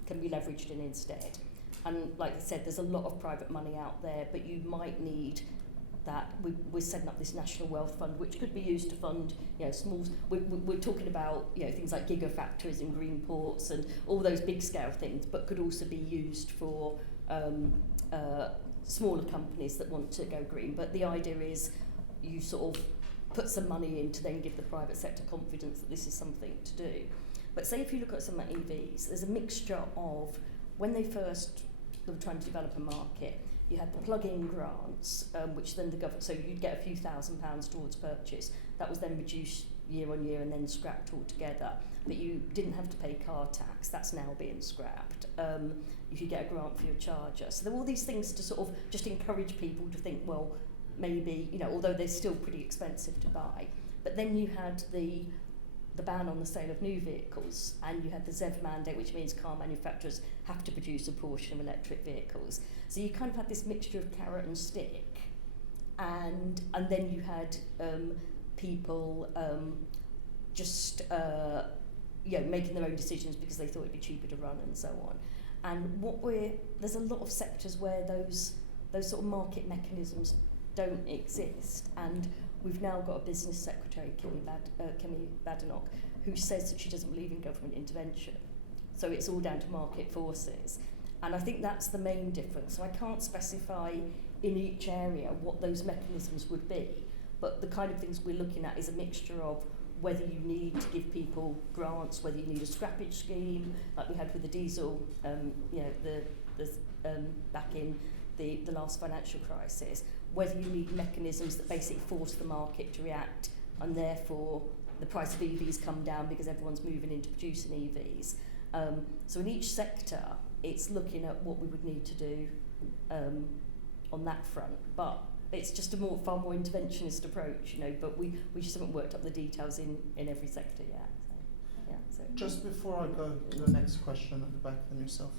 can be leveraged in instead. And like I said, there's a lot of private money out there, but you might need that. We're setting up this national wealth fund, which could be used to fund, small. We're talking about, things like gigafactories and green ports and all those big scale things, but could also be used for smaller companies that want to go green. But the idea is you sort of put some money in to then give the private sector confidence that this is something to do. But say if you look at some EVs, there's a mixture of, when they first were trying to develop a market, you had the plug-in grants, which then the government, so you'd get a few £1,000s towards purchase. That was then reduced year on year and then scrapped altogether. But you didn't have to pay car tax. That's now being scrapped. If you get a grant for your charger. So there were all these things to sort of just encourage people to think, well, maybe, although they're still pretty expensive to buy. But then you had the ban on the sale of new vehicles, and you had the ZEV mandate, which means car manufacturers have to produce a portion of electric vehicles. So you kind of had this mixture of carrot and stick, and then you had people making their own decisions because they thought it'd be cheaper to run and so on. And there's a lot of sectors where those sort of market mechanisms don't exist, and we've now got a business secretary, Kerry Badenoch, who says that she doesn't believe in government intervention. So it's all down to market forces. And I think that's the main difference. So I can't specify in each area what those mechanisms would be, but the kind of things we're looking at is a mixture of whether you need to give people grants, whether you need a scrappage scheme, like we had with the diesel, back in the last financial crisis, whether you need mechanisms that basically force the market to react, and therefore the price of EVs come down because everyone's moving into producing EVs. So in each sector, it's looking at what we would need to do on that front. But it's just a far more interventionist approach, but we just haven't worked up the details in every sector yet. So. Just before I go to the next question at the back of yourself,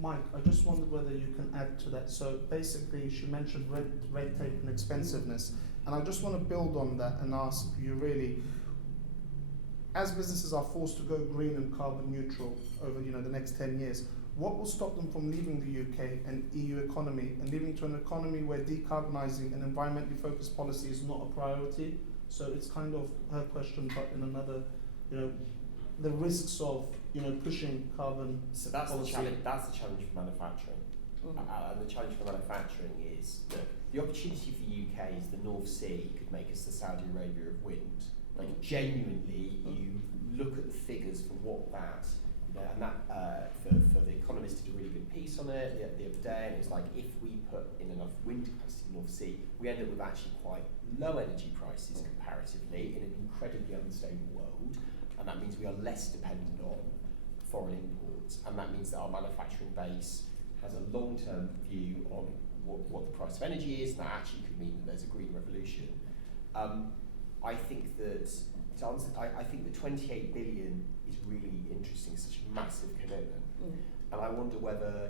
Mike, I just wondered whether you can add to that. So basically, she mentioned red tape and expensiveness, and I just want to build on that and ask you really, as businesses are forced to go green and carbon neutral over the next 10 years, what will stop them from leaving the UK and EU economy and leaving to an economy where decarbonising and environmentally focused policy is not a priority? So it's kind of her question, but in another, the risks of, pushing carbon So that's policy. the challenge. That's the challenge for manufacturing. Mm-hmm. And the challenge for manufacturing is that the opportunity for the UK is the North Sea could make us the Saudi Arabia of wind. Like genuinely, you look at the figures for what that, and that for the Economist did a really good piece on it the other day, and it was like if we put in enough wind capacity in the North Sea, we end up with actually quite low energy prices comparatively in an incredibly unstable world, and that means we are less dependent on foreign imports, and that means that our manufacturing base has a long-term view on what the price of energy is, and that actually could mean that there's a green revolution. I think that I think the 28 billion is really interesting, such a massive commitment, and I wonder whether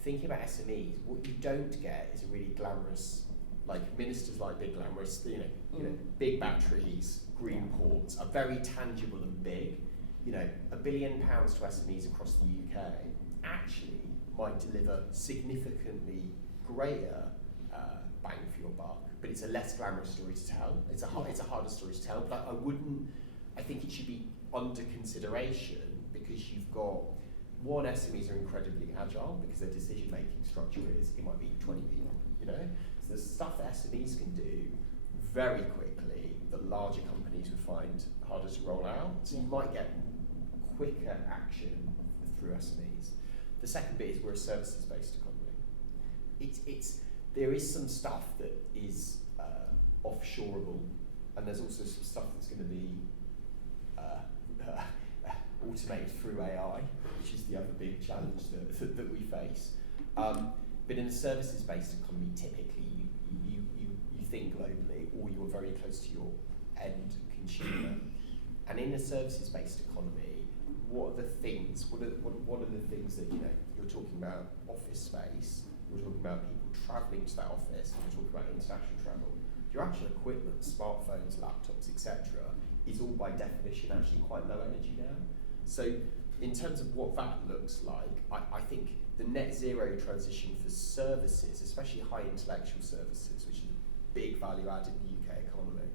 thinking about SMEs, what you don't get is a really glamorous, like ministers like big glamorous, big batteries, green ports are very tangible and big. £1 billion to SMEs across the UK actually might deliver significantly greater bang for your buck, but it's a less glamorous story to tell. It's a harder story to tell, but I think it should be under consideration because you've got, one, SMEs are incredibly agile because their decision-making structure is, it might be 20 people, So there's stuff that SMEs can do very quickly that larger companies would find harder to roll out. So you might get quicker action through SMEs. The second bit is we're a services-based economy. There is some stuff that is offshoreable, and there's also some stuff that's going to be automated through AI, which is the other big challenge that we face. But in a services-based economy, typically you think globally, or you are very close to your end consumer. And in a services-based economy, what are the things? What are the things that you're talking about? Office space. You're talking about people travelling to that office. You're talking about international travel. Your actual equipment, smartphones, laptops, etc., is all by definition actually quite low energy now. So in terms of what that looks like, I think the net zero transition for services, especially high intellectual services, which is a big value add in the UK economy,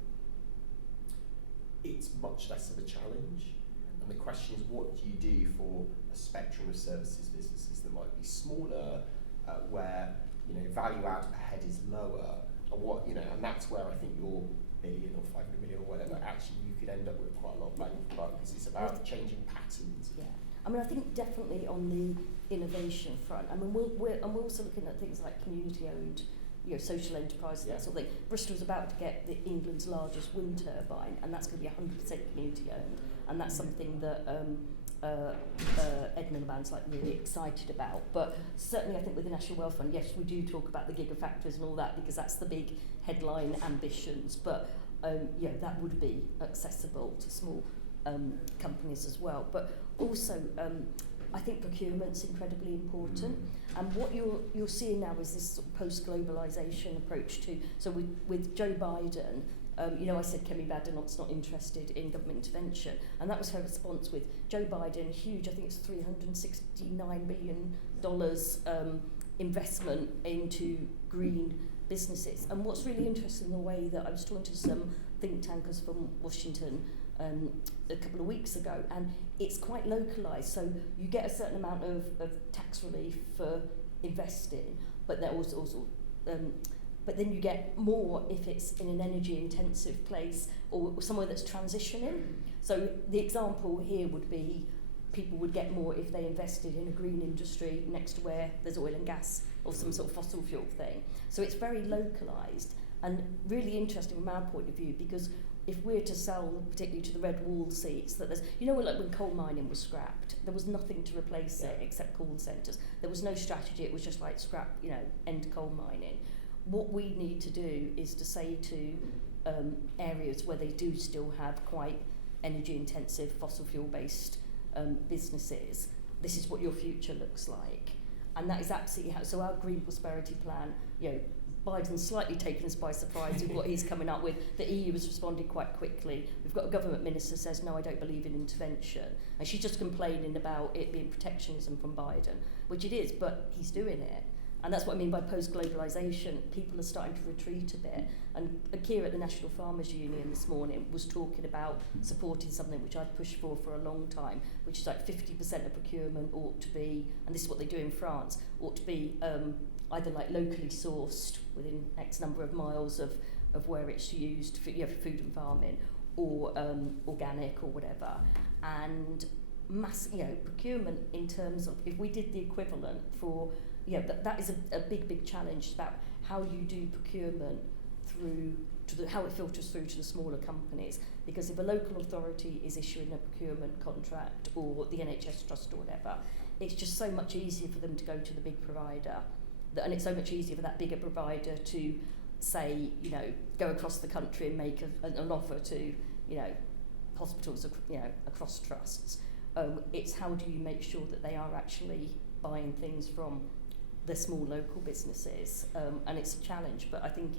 it's much less of a challenge. And the question is, what do you do for a spectrum of services businesses that might be smaller, where value add per head is lower, and and that's where I think your billion or 500 million or whatever, actually you could end up with quite a lot of bang for buck because it's about changing patterns. Yeah, I think definitely on the innovation front. We're also looking at things like community-owned, social enterprise, that sort of thing. Bristol's about to get England's largest wind turbine, and that's going to be 100% community-owned, and that's something that Ed Miliband's really excited about. But certainly I think with the National Wealth Fund, yes, we do talk about the gigafactories and all that because that's the big headline ambitions, but that would be accessible to small companies as well. But also I think procurement's incredibly important, and what you're seeing now is this sort of post-globalisation approach to, so with Joe Biden, I said Kemi Badenoch's not interested in government intervention, and that was her response with Joe Biden, huge, I think it's $369 billion investment into green businesses. And what's really interesting, the way that I was talking to some think tankers from Washington a couple of weeks ago, and it's quite localised, so you get a certain amount of tax relief for investing, but there also but then you get more if it's in an energy intensive place or somewhere that's transitioning. So the example here would be people would get more if they invested in a green industry next to where there's oil and gas or some sort of fossil fuel thing. So it's very localised and really interesting from our point of view, because if we're to sell, particularly to the red wall seats, that there's, like when coal mining was scrapped, there was nothing to replace it except call centres. There was no strategy, it was just like scrap, end coal mining. What we need to do is to say to areas where they do still have quite energy intensive, fossil fuel based businesses, this is what your future looks like. And that is absolutely how, so our Green Prosperity Plan, Biden's slightly taken us by surprise with what he's coming up with. The EU has responded quite quickly. We've got a government minister who says, no, I don't believe in intervention. And she's just complaining about it being protectionism from Biden, which it is, but he's doing it. And that's what I mean by post-globalisation. People are starting to retreat a bit. And Keir at the National Farmers Union this morning was talking about supporting something which I'd pushed for a long time, which is like 50% of procurement ought to be, and this is what they do in France, ought to be either like locally sourced within X number of miles of where it's used for, for food and farming, or organic or whatever. And procurement in terms of, if we did the equivalent for, that is a big challenge about how you do procurement through to how it filters through to the smaller companies. Because if a local authority is issuing a procurement contract, or the NHS Trust or whatever, it's just so much easier for them to go to the big provider, and it's so much easier for that bigger provider to say, go across the country and make an offer to, hospitals, across trusts. It's how do you make sure that they are actually buying things from the small local businesses, and it's a challenge, but I think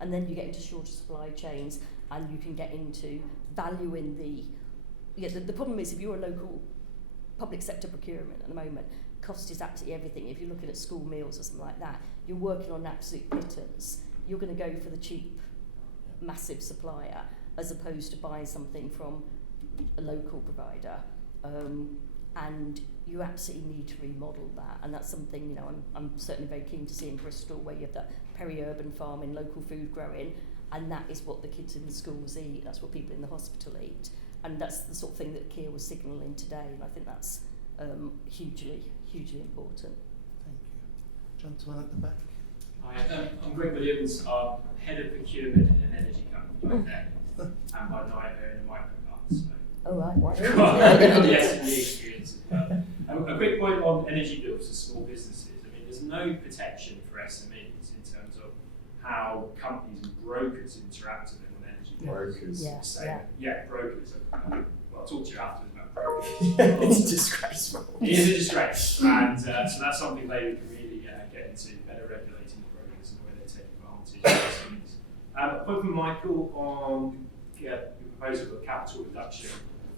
and then you get into shorter supply chains, and you can get into valuing the problem is, if you're a local public sector procurement at the moment, cost is absolutely everything. If you're looking at school meals or something like that, you're working on absolute pittance. You're going to go for the cheap, massive supplier, as opposed to buying something from a local provider. And you absolutely need to remodel that, and that's something I'm certainly very keen to see in Bristol, where you have that peri-urban farming, local food growing, and that is what the kids in the schools eat. That's what people in the hospital eat, and that's the sort of thing that Keir was signalling today, and I think that's hugely important. Thank you. Gentleman at the back. Hi, I'm Greg Williams, Head of Procurement in an energy company by day, and by night I own a microcart. So. Oh, right. Why? The SME experience as well. A quick point on energy bills for small businesses. I mean, there's no protection for SMEs in terms of how companies and brokers interact with them on energy bills. Brokers. Brokers. Well, I'll talk to you after about brokers. It's disgraceful. It is a disgrace, and so that's something Labour can really get into, better regulating the brokers and the way they take advantage of SMEs. A point from Michael on the proposal of capital reduction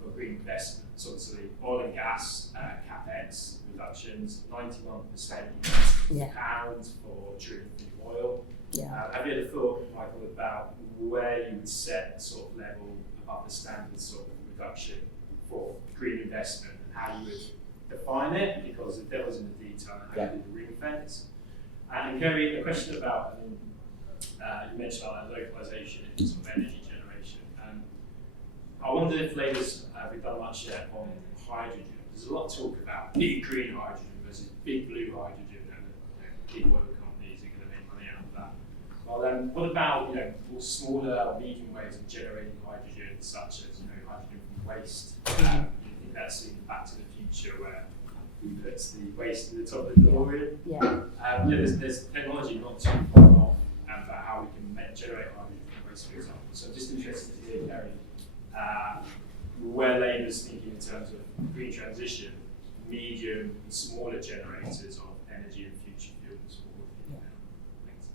for green investments. Obviously, oil and gas capex reductions, 91% pounds for drilling new oil. Have you ever thought, Michael, about where you would set the sort of level above the standard sort of reduction for green investment, and how you would define it? Because the devil's in the detail and how you do the ring fence. And Kerry, a question about, you mentioned about localisation in sort of energy generation. I wonder if Labour's have done much yet on hydrogen. There's a lot of talk about big green hydrogen versus big blue hydrogen, and big oil companies are going to make money out of that. Well, what about more smaller or medium ways of generating hydrogen, such as hydrogen from waste? You think that's in Back to the Future, where we put the waste to the top of the DeLorean? There's technology not too far off about how we can generate hydrogen from waste, for example. So I'm just interested to hear, Kerry, where Labour's thinking in terms of green transition, medium and smaller generators of energy and future fuels. Thanks.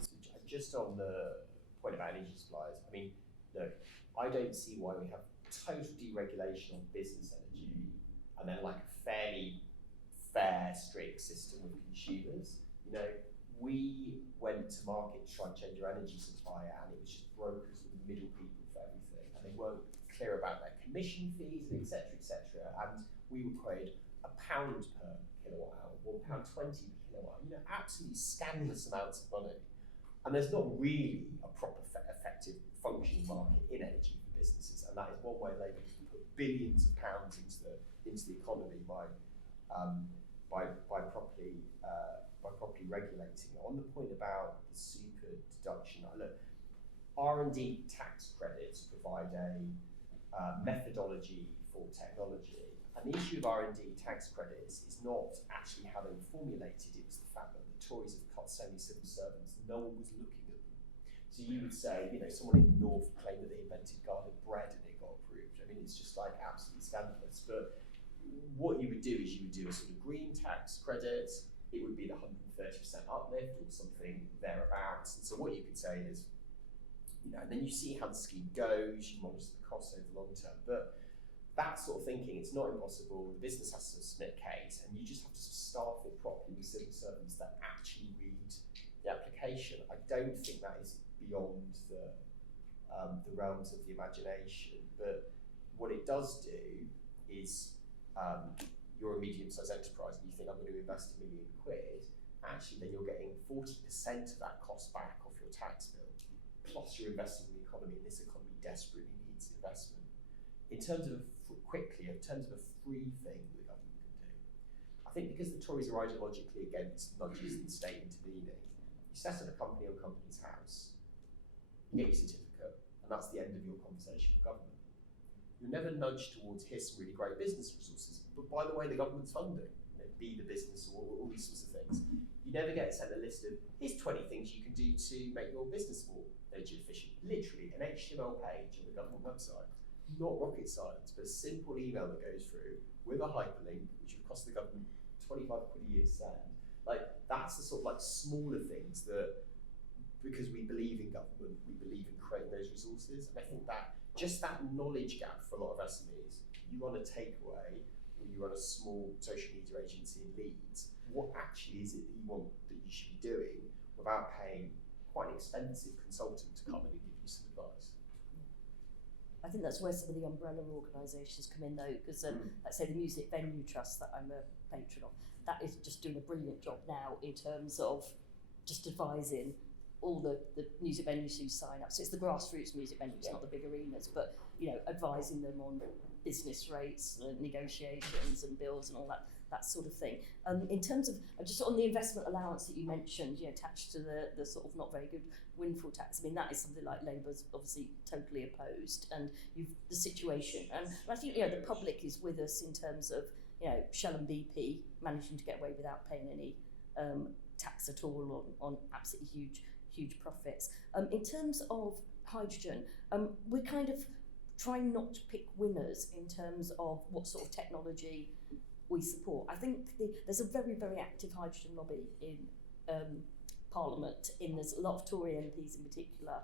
So just on the point about energy supplies, I mean, look, I don't see why we have total deregulation on business energy and then like a fairly fair, strict system with consumers. We went to market to try and change our energy supply, and it was just brokers and middle people for everything, and they weren't clear about their commission fees, etc., etc. And we were paid £1 per kilowatt hour, £1.20 per kilowatt. Absolutely scandalous amounts of money. And there's not really a proper, effective, functioning market in energy for businesses, and that is one way Labour can put billions of pounds into the economy by properly regulating. On the point about the super deduction, look, R&D tax credits provide a methodology for technology, and the issue of R&D tax credits is not actually how they were formulated, it was the fact that the Tories have cut so many civil servants, no one was looking at them. So you would say, someone in the north claimed that they invented garlic bread and it got approved. I mean, it's just like absolutely scandalous. But what you would do is you would do a sort of green tax credit, it would be the 130% uplift or something thereabouts. And so what you could say is, and then you see how the scheme goes, you monitor the costs over the long term. But that sort of thinking, it's not impossible. The business has to submit a case, and you just have to staff it properly with civil servants that actually read the application. I don't think that is beyond the realms of the imagination. But what it does do is, you're a medium-sized enterprise and you think, I'm going to invest £1 million. Actually, then you're getting 40% of that cost back off your tax bill. Plus, you're investing in the economy, and this economy desperately needs investment. In terms of a free thing the government can do, I think because the Tories are ideologically against nudges and state intervening, you set up a company on Companies House, you get your certificate, and that's the end of your conversation with government. You're never nudged towards, here's some really great business resources, but by the way, the government's funding, be the business or all these sorts of things. You never get sent a list of, here's 20 things you can do to make your business more energy efficient. Literally, an HTML page on the government website. Not rocket science, but a simple email that goes through with a hyperlink, which would cost the government 25 quid a year to send. That's the sort of smaller things that, because we believe in government, we believe in creating those resources. And I think that just that knowledge gap for a lot of SMEs, you run a takeaway, or you run a small social media agency in Leeds, what actually is it that you want, that you should be doing without paying quite an expensive consultant to come in and give you some advice? I think that's where some of the umbrella organisations come in though, because let's say the Music Venue Trust that I'm a patron of, that is just doing a brilliant job now in terms of just advising all the music venues who sign up. So it's the grassroots music venues, not the big arenas, but advising them on business rates and negotiations and bills and all that sort of thing. In terms of just on the investment allowance that you mentioned, attached to the sort of not very good windfall tax. I mean, that is something like Labour's obviously totally opposed, and the situation. And I think the public is with us in terms of Shell and BP managing to get away without paying any tax at all on absolutely huge profits. In terms of hydrogen, we're kind of trying not to pick winners in terms of what sort of technology we support. I think there's a very, very active hydrogen lobby in Parliament. There's a lot of Tory MPs in particular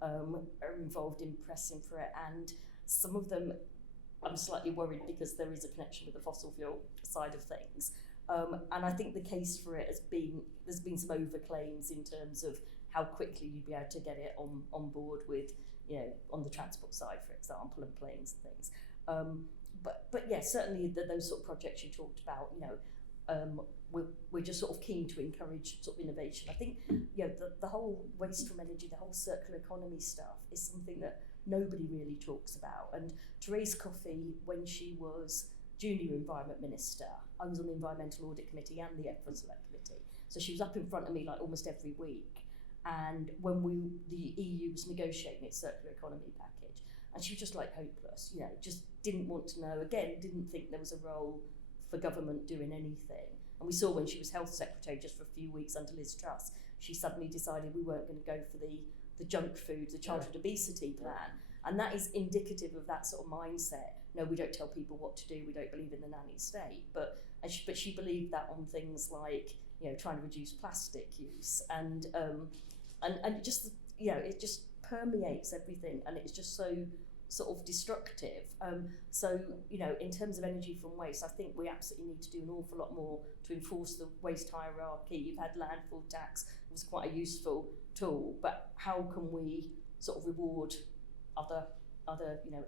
are involved in pressing for it, and some of them I'm slightly worried because there is a connection with the fossil fuel side of things. And I think the case for it there's been some overclaims in terms of how quickly you'd be able to get it on board with, on the transport side, for example, and planes and things. But yeah, certainly those sort of projects you talked about, we're just sort of keen to encourage sort of innovation. I think, the whole waste from energy, the whole circular economy stuff is something that nobody really talks about. And Therese Coffey, when she was Junior Environment Minister, I was on the Environmental Audit Committee and the EFRA Select Committee. So she was up in front of me almost every week. And when the EU was negotiating its circular economy package, and she was just hopeless, just didn't want to know, again, didn't think there was a role for government doing anything. And we saw when she was Health Secretary just for a few weeks under Liz Truss, she suddenly decided we weren't going to go for the junk food, the childhood obesity plan. And that is indicative of that sort of mindset. No, we don't tell people what to do. We don't believe in the nanny state. But she believed that on things like trying to reduce plastic use and it just it just permeates everything, and it's just so sort of destructive. So in terms of energy from waste, I think we absolutely need to do an awful lot more to enforce the waste hierarchy. You've had landfill tax; it was quite a useful tool, but how can we sort of reward other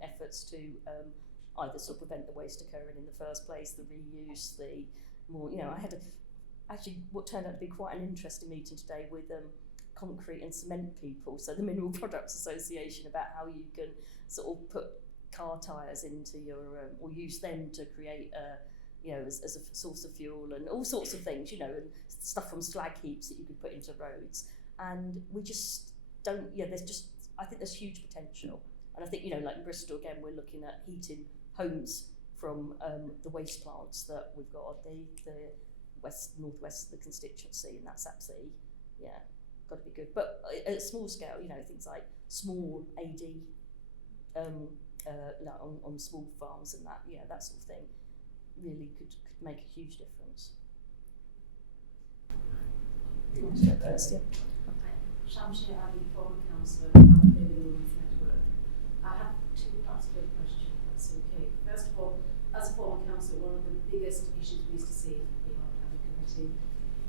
efforts to either sort of prevent the waste occurring in the first place, the reuse, the more I had actually what turned out to be quite an interesting meeting today with concrete and cement people, so the Mineral Products Association, about how you can sort of put car tyres into your or use them to create as a source of fuel and all sorts of things, and stuff from slag heaps that you could put into roads. And we just don't, I think there's huge potential. And I think, like in Bristol, again, we're looking at heating homes from the waste plants that we've got on the northwest of the constituency, and that's absolutely, got to be good. But at a small scale, things like small AD on small farms and that sort of thing really could make a huge difference. Who wants to go First, yeah. Shamshi Ali, former councillor, Living Women's Network. I have two parts of the question, if that's okay. First of all, as a former councillor, one of the biggest issues we used to see in our planning committee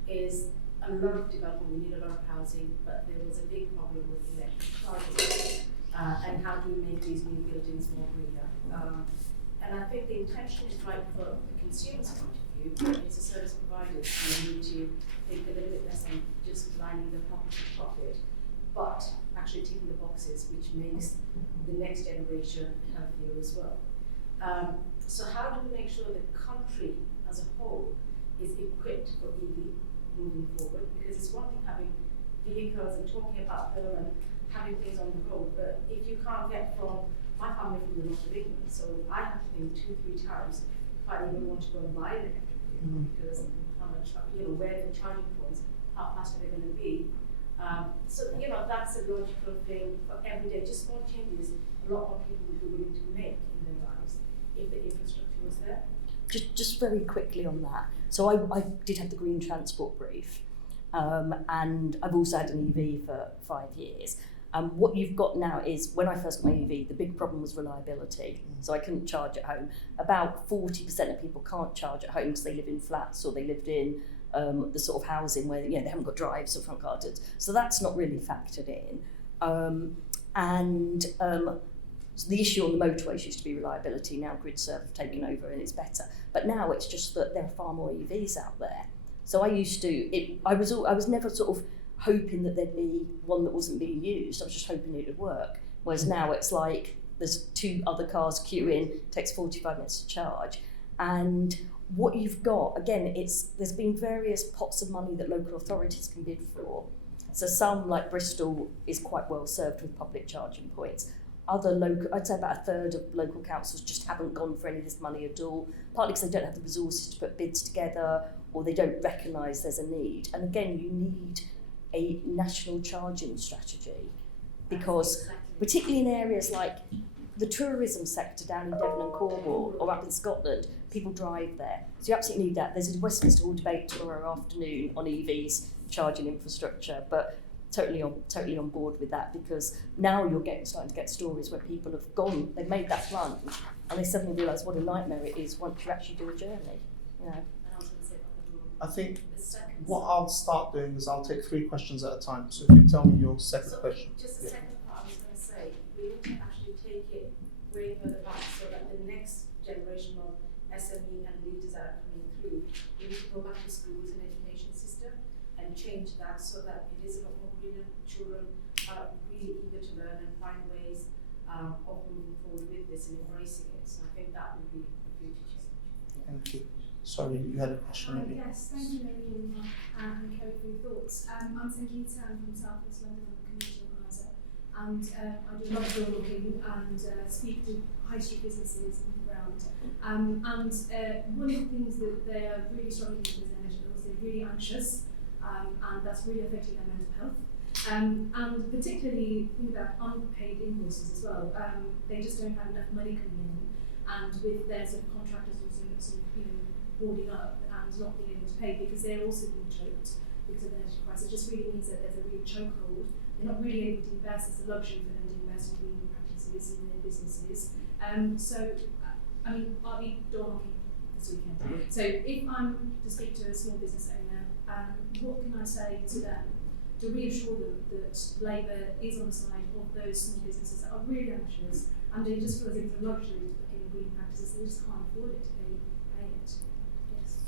is a lot of development. We need a lot of housing, but there was a big problem with electric charging and how do we make these new buildings more greener. And I think the intention is right for the consumer's point of view, but it's a service provider, so you need to think a little bit less on just lining the pocket of profit, but actually ticking the boxes, which makes the next generation healthier as well. So how do we make sure the country as a whole is equipped for EV moving forward? Because it's one thing having vehicles and talking about them and having things on the road, but if you can't get from my family from the north of England, so I have to think 2-3 times if I even want to go and buy an electric vehicle because how much, where the charging points, how fast are they going to be? So that's a logical thing for every day. Just small changes, a lot more people would be willing to make in their lives if the infrastructure was there. Just very quickly on that. So I did have the green transport brief, and I've also had an EV for 5 years. What you've got now is, when I first got my EV, the big problem was reliability. So I couldn't charge at home. About 40% of people can't charge at home because they live in flats or they lived in the sort of housing where they haven't got drives or front gardens. So that's not really factored in. So the issue on the motorways used to be reliability. Now GridServe have taken over and it's better. But now it's just that there are far more EVs out there. So I was never sort of hoping that there'd be one that wasn't being used. I was just hoping it would work. Whereas now it's like there's 2 other cars queuing, takes 45 minutes to charge. And what you've got, again, there's been various pots of money that local authorities can bid for. So some, like Bristol, is quite well served with public charging points. Other I'd say about 1/3 of local councils just haven't gone for any of this money at all, partly because they don't have the resources to put bids together or they don't recognise there's a need. And again, you need a national charging strategy because particularly in areas like the tourism sector down in Devon and Cornwall or up in Scotland, people drive there. So you absolutely need that. There's a Westminster Hall debate tomorrow afternoon on EVs, charging infrastructure, but totally on board with that because now you're starting to get stories where people have gone, they've made that plunge and they suddenly realise what a nightmare it is once you actually do a journey. I think what I'll start doing is I'll take 3 questions at a time. So if you tell me your second question. Just the second part I was going to say, we need to actually take it way further back so that the next generation of SME and leaders that are coming through, we need to go back to schools and education system and change that so that it is a lot more greener. Children are really eager to learn and find ways of moving forward with this and embracing it. So I think that would be the future change. Thank you. Sorry, you had a question. Yes, thank you, Lady and Kerry, for your thoughts. I'm Sangeet Tan from South West London, I'm a community organiser, and I do a lot of door knocking and speak to high street businesses on the ground. And one of the things that they are really struggling with is their mental health. They're really anxious, and that's really affecting their mental health. And particularly think about unpaid invoices as well. They just don't have enough money coming in, and with their sort of contractors also boarding up and not being able to pay because they're also being choked because of the energy crisis. It just really means that there's a real chokehold. They're not really able to invest. It's a luxury for them to invest in green practices in their businesses. I'll be door knocking this weekend. So if I'm to speak to a small business owner, what can I say to them to reassure them that Labour is on the side of those small businesses that are really anxious and they just feel as if it's a luxury to put in green practices, they just can't afford it to pay it.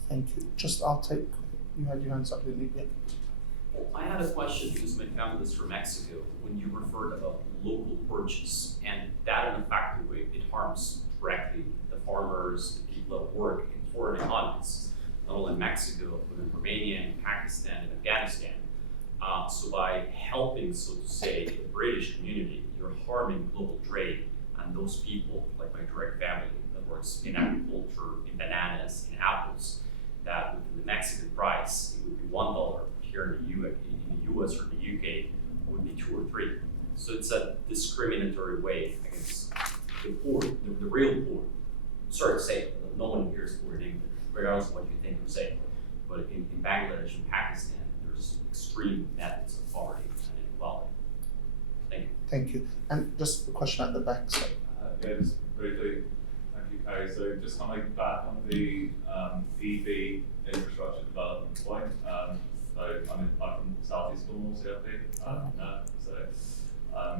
Thank you. I'll take, you had your hands up, didn't you? Yeah. Well, I had a question because my family is from Mexico. When you referred about local purchase and that in a factory way, it harms directly the farmers, the people that work in foreign economies, not only in Mexico, but in Romania and Pakistan and Afghanistan. So by helping, so to say, the British community, you're harming global trade and those people, like my direct family that works in agriculture, in bananas, in apples, that with the Mexican price, it would be $1 here in the US or the UK, it would be 2 or 3. So it's a discriminatory way against the poor, the real poor. Sorry to say, no one here is poor in England, regardless of what you think or say. But in Bangladesh and Pakistan, there's just extreme methods of poverty and inequality. Thank you. Thank you. And just a question at the back. So. Yeah, just briefly, thank you, Kerry. So just coming back on the EV infrastructure development point. So I'm from South East Cornwall, CLP. So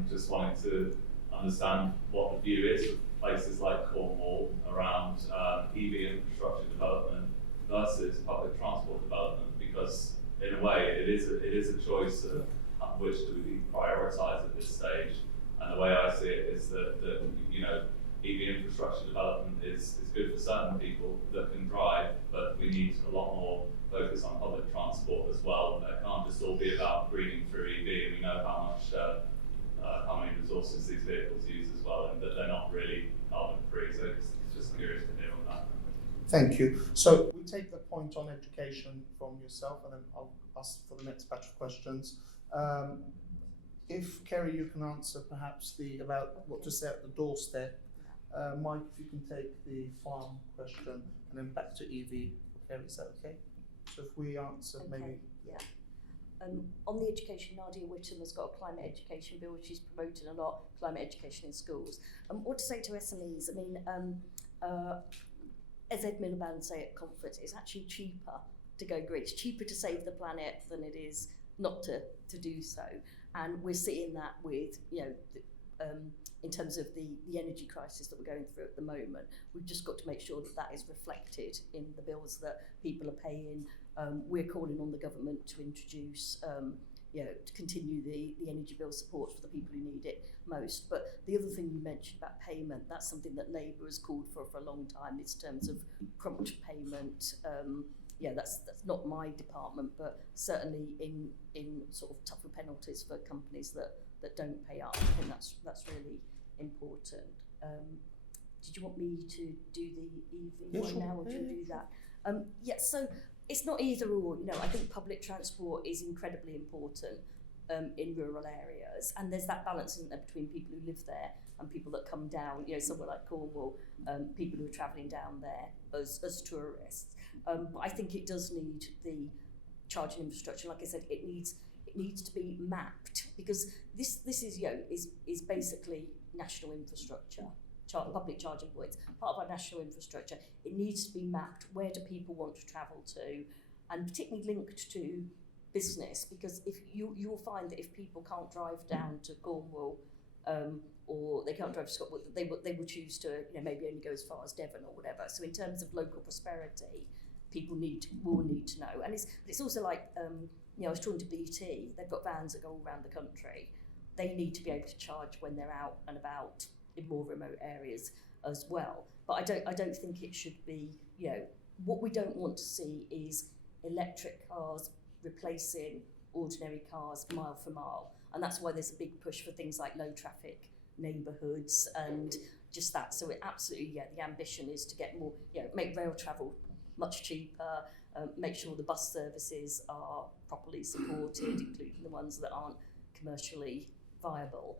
just wanting to understand what the view is of places like Cornwall around EV infrastructure development versus public transport development, because in a way it is a choice of which do we prioritise at this stage. And the way I see it is that you know, EV infrastructure development is good for certain people that can drive, but we need a lot more focus on public transport as well. It can't just all be about greening through EV, and we know how many resources these vehicles use as well, and that they're not really carbon free. So it's just curious to hear on that. Thank you. So we take the point on education from yourself, and then I'll ask for the next batch of questions. If Kerry, you can answer perhaps about what to say at the doorstep. Mike, if you can take the farm question, and then back to EV for Kerry, is that okay? So if we answer maybe. Yeah. On the education, Nadia Whittam has got a climate education bill, which is promoting a lot, climate education in schools. What to say to SMEs? I mean, as Ed Miliband say at conference, it's actually cheaper to go green. It's cheaper to save the planet than it is not to do so. And we're seeing that with, you know, in terms of the energy crisis that we're going through at the moment. We've just got to make sure that that is reflected in the bills that people are paying. We're calling on the government to introduce, you know, to continue the energy bill support for the people who need it most. But the other thing you mentioned about payment, that's something that Labour has called for a long time, in terms of prompt payment. Yeah, that's not my department, but certainly in sort of tougher penalties for companies that don't pay up. I think that's really important. Did you want me to do the EV one now, or do you do that? Yeah, so it's not either or. You know, I think public transport is incredibly important in rural areas, and there's that balance, isn't there, between people who live there and people that come down. You know, somewhere like Cornwall, people who are travelling down there as tourists. But I think it does need the charging infrastructure. Like I said, it needs to be mapped, because this is, you know, is basically national infrastructure. Public charging points, part of our national infrastructure. It needs to be mapped. Where do people want to travel to, and particularly linked to business, because if you'll find that if people can't drive down to Cornwall, or they can't drive to Scotland, they will choose to, you know, maybe only go as far as Devon or whatever. So in terms of local prosperity, people will need to know. And it's also like, you know, I was talking to BT. They've got vans that go all around the country. They need to be able to charge when they're out and about in more remote areas as well. But I don't think it should be, you know, what we don't want to see is electric cars replacing ordinary cars mile for mile. And that's why there's a big push for things like low traffic neighbourhoods and just that. So it absolutely, yeah, the ambition is to get more, you know, make rail travel much cheaper, make sure the bus services are properly supported, including the ones that aren't commercially viable.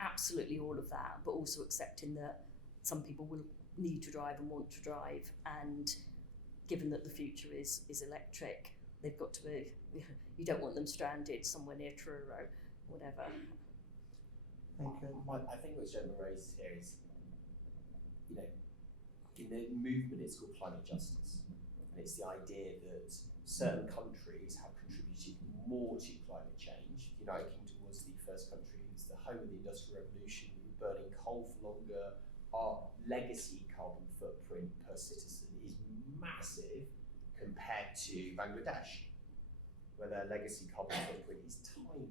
Absolutely all of that, but also accepting that some people will need to drive and want to drive, and given that the future is electric, they've got to be, you don't want them stranded somewhere near Truro, whatever. Thank you. I think what Gemma raised here is, you know, in the movement it's called climate justice. And it's the idea that certain countries have contributed more to climate change. The United Kingdom was the first country, it was the home of the Industrial Revolution. We were burning coal for longer. Our legacy carbon footprint per citizen is massive compared to Bangladesh, where their legacy carbon footprint is tiny.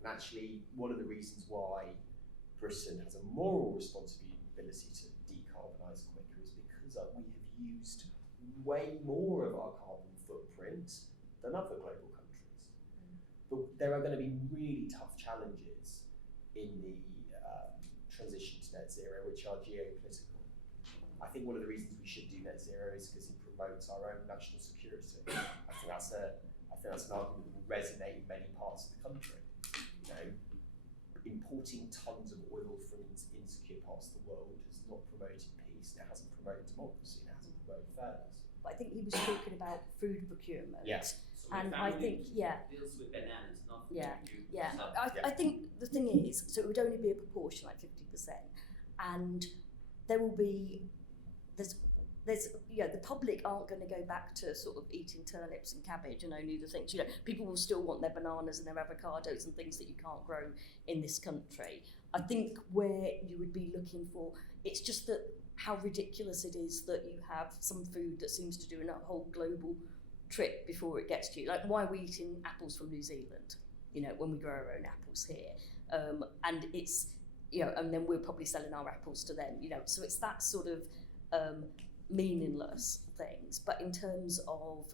And actually, one of the reasons why Britain has a moral responsibility to decarbonise quicker is because we have used way more of our carbon footprint than other global countries. But there are going to be really tough challenges in the transition to net zero, which are geopolitical. I think one of the reasons we should do net zero is because it promotes our own national security. I think that's an argument that will resonate in many parts of the country. You know, importing tons of oil from insecure parts of the world has not promoted peace, it hasn't promoted democracy, it hasn't promoted fairness. But I think he was talking about food procurement. Yes. So And my I family think, yeah, deals with bananas, not Yeah, you. yeah. So, I think the thing is, so it would only be a proportion, like 50%, and there will be, there's the public aren't going to go back to sort of eating turnips and cabbage and only the things, people will still want their bananas and their avocados and things that you can't grow in this country. I think where you would be looking for, it's just that how ridiculous it is that you have some food that seems to do a whole global trip before it gets to you. Like, why are we eating apples from New Zealand, when we grow our own apples here? And it's, and then we're probably selling our apples to them, so it's that sort of meaningless things. But in terms of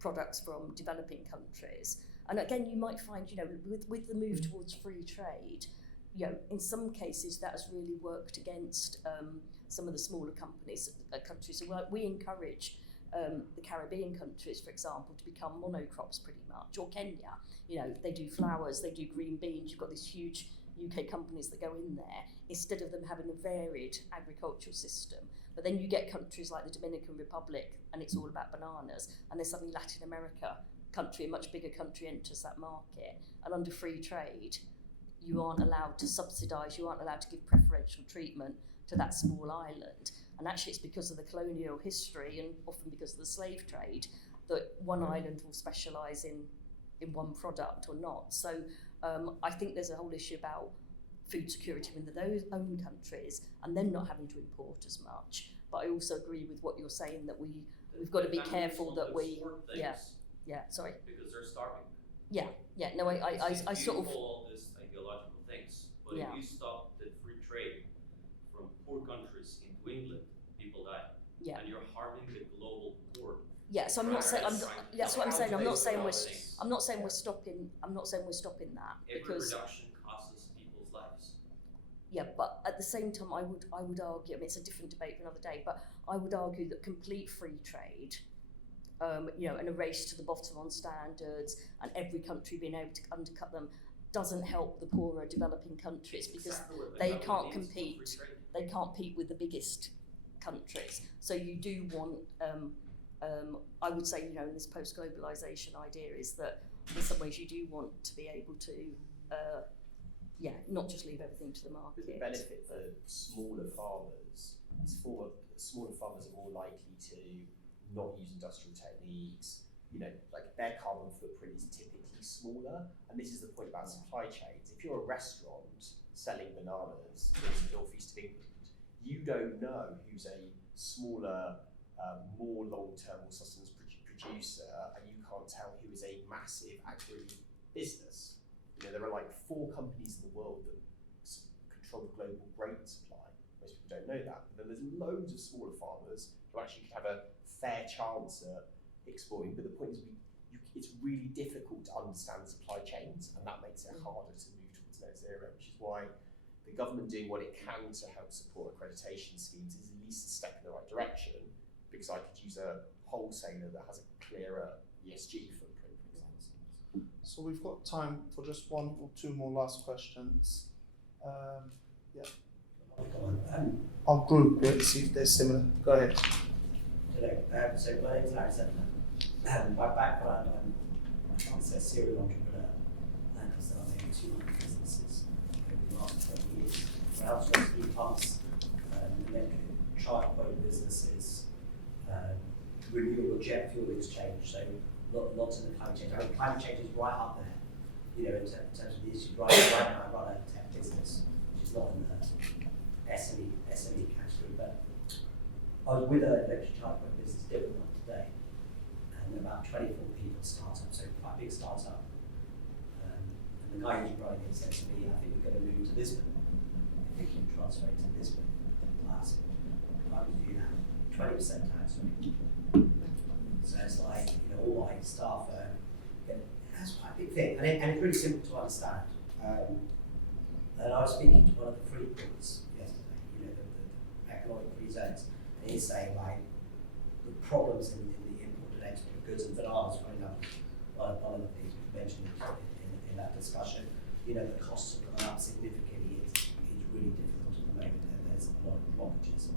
products from developing countries, and again, you might find, with the move towards free trade, in some cases that has really worked against some of the smaller countries. So we encourage the Caribbean countries, for example, to become monocrops pretty much, or Kenya. They do flowers, they do green beans. You've got these huge UK companies that go in there instead of them having a varied agricultural system. But then you get countries like the Dominican Republic, and it's all about bananas, and then suddenly Latin America country, a much bigger country, enters that market, and under free trade you aren't allowed to subsidise, you aren't allowed to give preferential treatment to that small island. And actually it's because of the colonial history and often because of the slave trade that one island will specialise in one product or not. So I think there's a whole issue about food security within those own countries and them not having to import as much. But I also agree with what you're saying, that we've got to be careful that we... sorry. Because they're starving. No, I sort of... all these ideological things, but if you stop the free trade from poor countries into England, people die. And you're harming the global poor. So I'm not saying. That's what I'm saying. I'm not saying we're stopping that. Every because reduction costs people's lives. But at the same time, I would argue. I mean, it's a different debate for another day. But I would argue that complete free trade, and a race to the bottom on standards, and every country being able to undercut them, doesn't help the poorer developing countries, because they can't compete. They can't compete with the biggest countries. So you do want, I would say, in this post-globalisation idea, is that in some ways you do want to be able to, not just leave everything to the market. The benefit for smaller farmers is smaller farmers are more likely to not use industrial techniques. Like their carbon footprint is typically smaller, and this is the point about supply chains. If you're a restaurant selling bananas in the northeast of England, you don't know who's a smaller, more long-term or sustenance producer, and you can't tell who is a massive agri business. There are like 4 companies in the world that control the global grain supply. Most people don't know that. But then there's loads of smaller farmers who actually have a fair chance at exporting. But the point is, it's really difficult to understand supply chains, and that makes it harder to move towards net zero, which is why the government doing what it can to help support accreditation schemes is at least a step in the right direction, because I could use a wholesaler that has a clearer ESG footprint, for example. So we've got time for just 1 or 2 more last questions. I'll group it, see if they're similar. Go ahead. Hello, so my name's Larry Settler. My background, I'm a serial entrepreneur, and I've started 200 businesses over the last 20 years. I outsourced heat pumps, electric charge point businesses, renewable jet fuel exchange, so lots of the climate change. I mean, climate change is right up there, in terms of the issues. Right now, I run a tech business, which is not in the SME category, but I was with an electric charge point business different one today, and about 24 people startup, so quite a big startup. And the guy who's running it said to me, I think we're going to move to Lisbon. I think you transfer it to Lisbon. I said, why would you do that? 20% tax rate. So it's like, all my staff are, that's quite a big thing, and it's really simple to understand. And I was speaking to one of the free ports yesterday, the economic free zones, and he's saying like the problems in the import and export of goods and bananas, funny enough, one of the things we mentioned in that discussion, the costs have gone up significantly. It's really difficult at the moment, and there's a lot of blockages.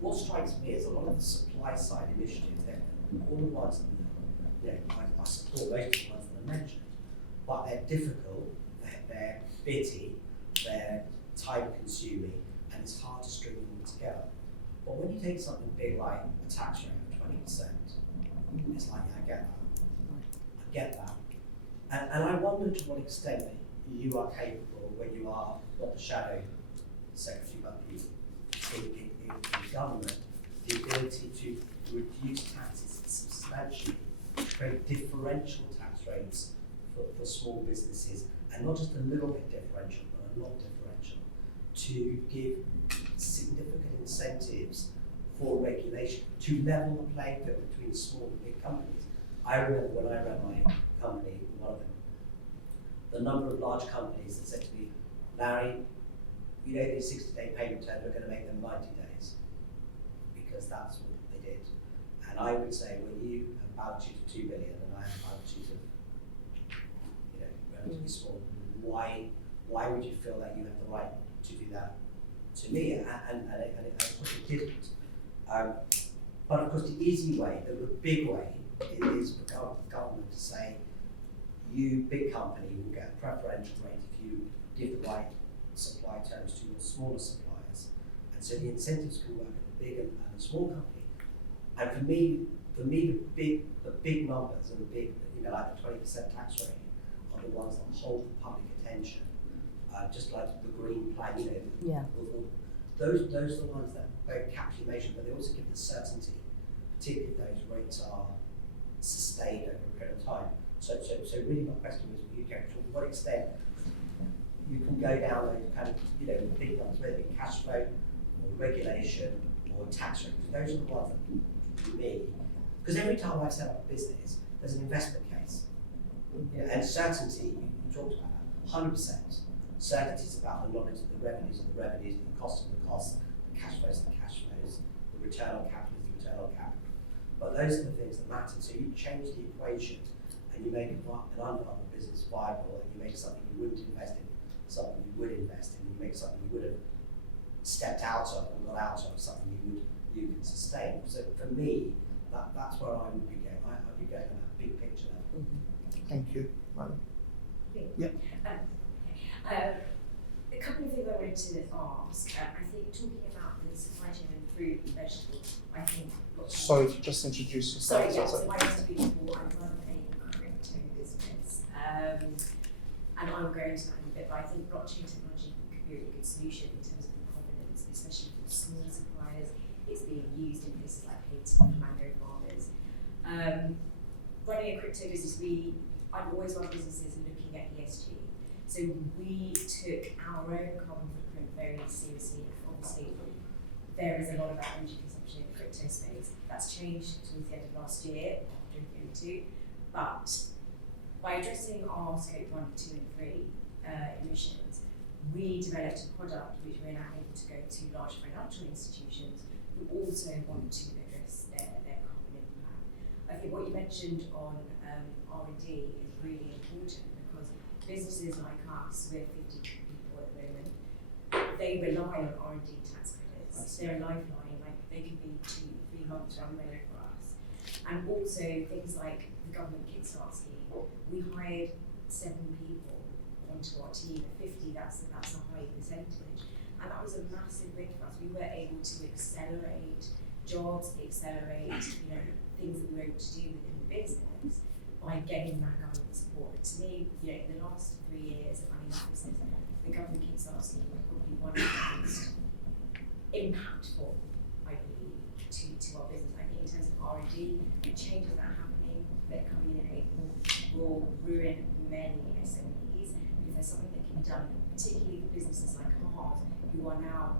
What strikes me is a lot of the supply side initiatives, all the ones that I support most of the ones that I mentioned, but they're difficult, they're bitty, they're time consuming, and it's hard to string them all together. But when you take something big like a tax rate of 20%, it's like, yeah, I get that. And I wonder to what extent that you are capable, when you are not the shadow secretary, but you in government, the ability to reduce taxes substantially, create differential tax rates for small businesses, and not just a little bit differential, but a lot differential, to give significant incentives for regulation, to level the playing field between small and big companies. I remember when I ran my company, one of them, the number of large companies that said to me, Larry, you know these 60-day payment terms, we're going to make them 90 days, because that's what they did. And I would say, when you have a balance sheet of 2 billion and I have a balance sheet of, relatively small, why would you feel that you have the right to do that to me? And of course it didn't. But of course the easy way, the big way, is for government to say, you big company will get a preferential rate if you give the right supply terms to your smaller suppliers. And so the incentives can work at the big and the small company. And for me the big numbers and the big, like the 20% tax rate are the ones that hold the public attention. Just like the green plan, those are the ones that both capture emotion, but they also give the certainty, particularly if those rates are sustained over a period of time. So really my question was, to what extent you can go down those kind of, big ones, whether it be cash flow or regulation or tax rates. Those are the ones that, for me, because every time I've set up a business, there's an investment case. And certainty, you talked about that, 100%. Certainty is about the knowledge of the revenues, the cost of the costs, the cash flows, the return on capital is the return on capital. But those are the things that matter. So you change the equation and you make an unviable business viable, and you make something you wouldn't invest in, something you would invest in, you make something you would have stepped out of and got out of, something you can sustain. So for me, that's where I would be going. I'd be going on that big picture level. Thank you, Madam. Yeah. A couple of things I wanted to ask. I think talking about the supply chain and fruit and vegetables, I think. Sorry, if you just introduce yourself. Sorry, yes, so my name is Beautiful. I run a crypto business. And I'm going to that in a bit, but I think blockchain technology could be a really good solution in terms of the provenance, especially for small suppliers. It's being used in places like Haiti for mango farmers. Running a crypto business, I've always run businesses looking at ESG. So we took our own carbon footprint very seriously. Obviously, there is a lot about energy consumption in the crypto space. That's changed towards the end of last year, after Q2. But by addressing our scope 1, 2, and 3 emissions, we developed a product which we're now able to go to large financial institutions who also want to address their carbon impact. I think what you mentioned on R&D is really important, because businesses like us, we're 50 people at the moment, they rely on R&D tax credits. They're a lifeline, like they could be 2-3 months runway for us. And also things like the government Kickstart scheme, we hired 7 people onto our team. At 50, that's a high percentage. And that was a massive win for us. We were able to accelerate jobs, accelerate things that we were able to do within the business by getting that government support. And to me, in the last 3 years of running that business, the government Kickstart scheme was probably one of the most impactful, I believe, to our business. I think in terms of R&D, the changes that are happening, that are coming in April, will ruin many SMEs, because there's something that can be done, particularly for businesses like ours, who are now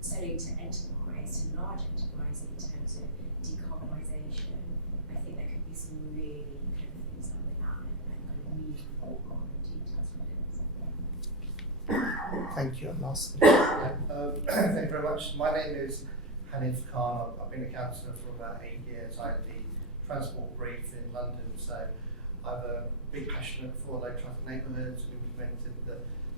selling to enterprise, to large enterprise in terms of decarbonisation. I think there could be some really good things done with that, and kind of meaningful R&D tax credits. Thank you, and lastly. Thank you very much. My name is Hanif Khan. I've been a councillor for about 8 years. I had the transport brief in London, so I have a big passion for low traffic neighbourhoods. We've implemented the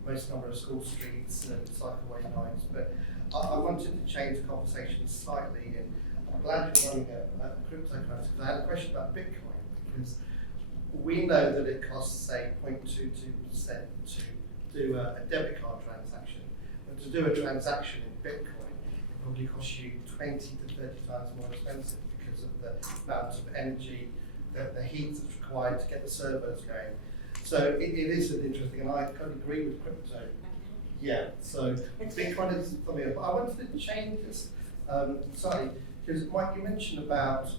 most number of school streets and cycleway lines, but I wanted to change the conversation slightly. And I'm glad you're running a cryptocurrency, because I had a question about Bitcoin, because we know that it costs, say, 0.22% to do a debit card transaction, but to do a transaction in Bitcoin, it probably costs you 20 to 30 times more expensive because of the amount of energy, the heat that's required to get the servers going. So it is an interesting, and I kind of agree with crypto. Yeah, so Bitcoin is something, but I wanted to change this slightly, because Mike, you mentioned about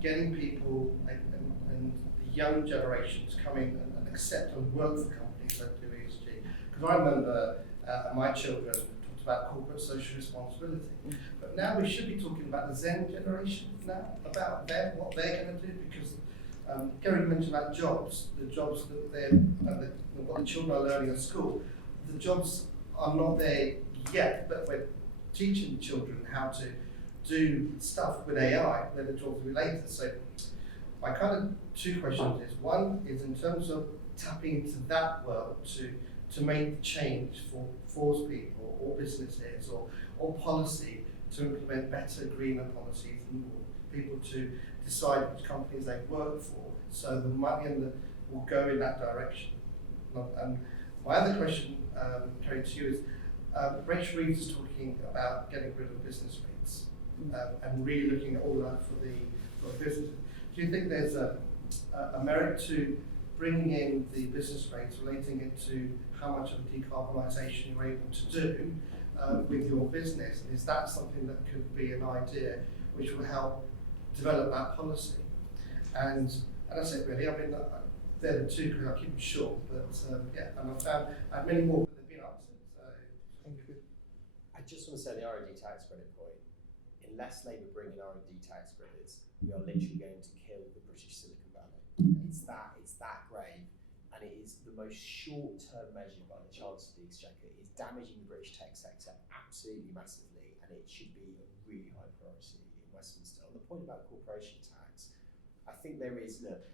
getting people and the young generations coming and accept and work for companies that do ESG. Because I remember my children talked about corporate social responsibility, but now we should be talking about the Zen generation now, about them, what they're going to do, because Kerry mentioned about jobs, the jobs that what the children are learning at school. The jobs are not there yet, but we're teaching the children how to do stuff with AI, where the jobs will be later. So my kind of two questions is, one is in terms of tapping into that world to make change for people or businesses or policy to implement better, greener policies and people to decide which companies they work for, so the money will go in that direction. And my other question, Kerry, to you is, Rachel Reeves is talking about getting rid of business rates and really looking at all of that for businesses. Do you think there's a merit to bringing in the business rates, relating it to how much of decarbonisation you're able to do with your business? And is that something that could be an idea which will help develop that policy? And that's it really. I mean, they're the two, because I keep them short, but yeah, and I had many more, but they've been answered, so thank you. I just want to say the R&D tax credit point. Unless Labour bring in R&D tax credits, we are literally going to kill the British Silicon Valley. It's that grave, and it is the most short-term measure by the Chancellor of the Exchequer. It's damaging the British tech sector absolutely massively, and it should be a really high priority in Westminster. On the point about corporation tax, I think there is, look,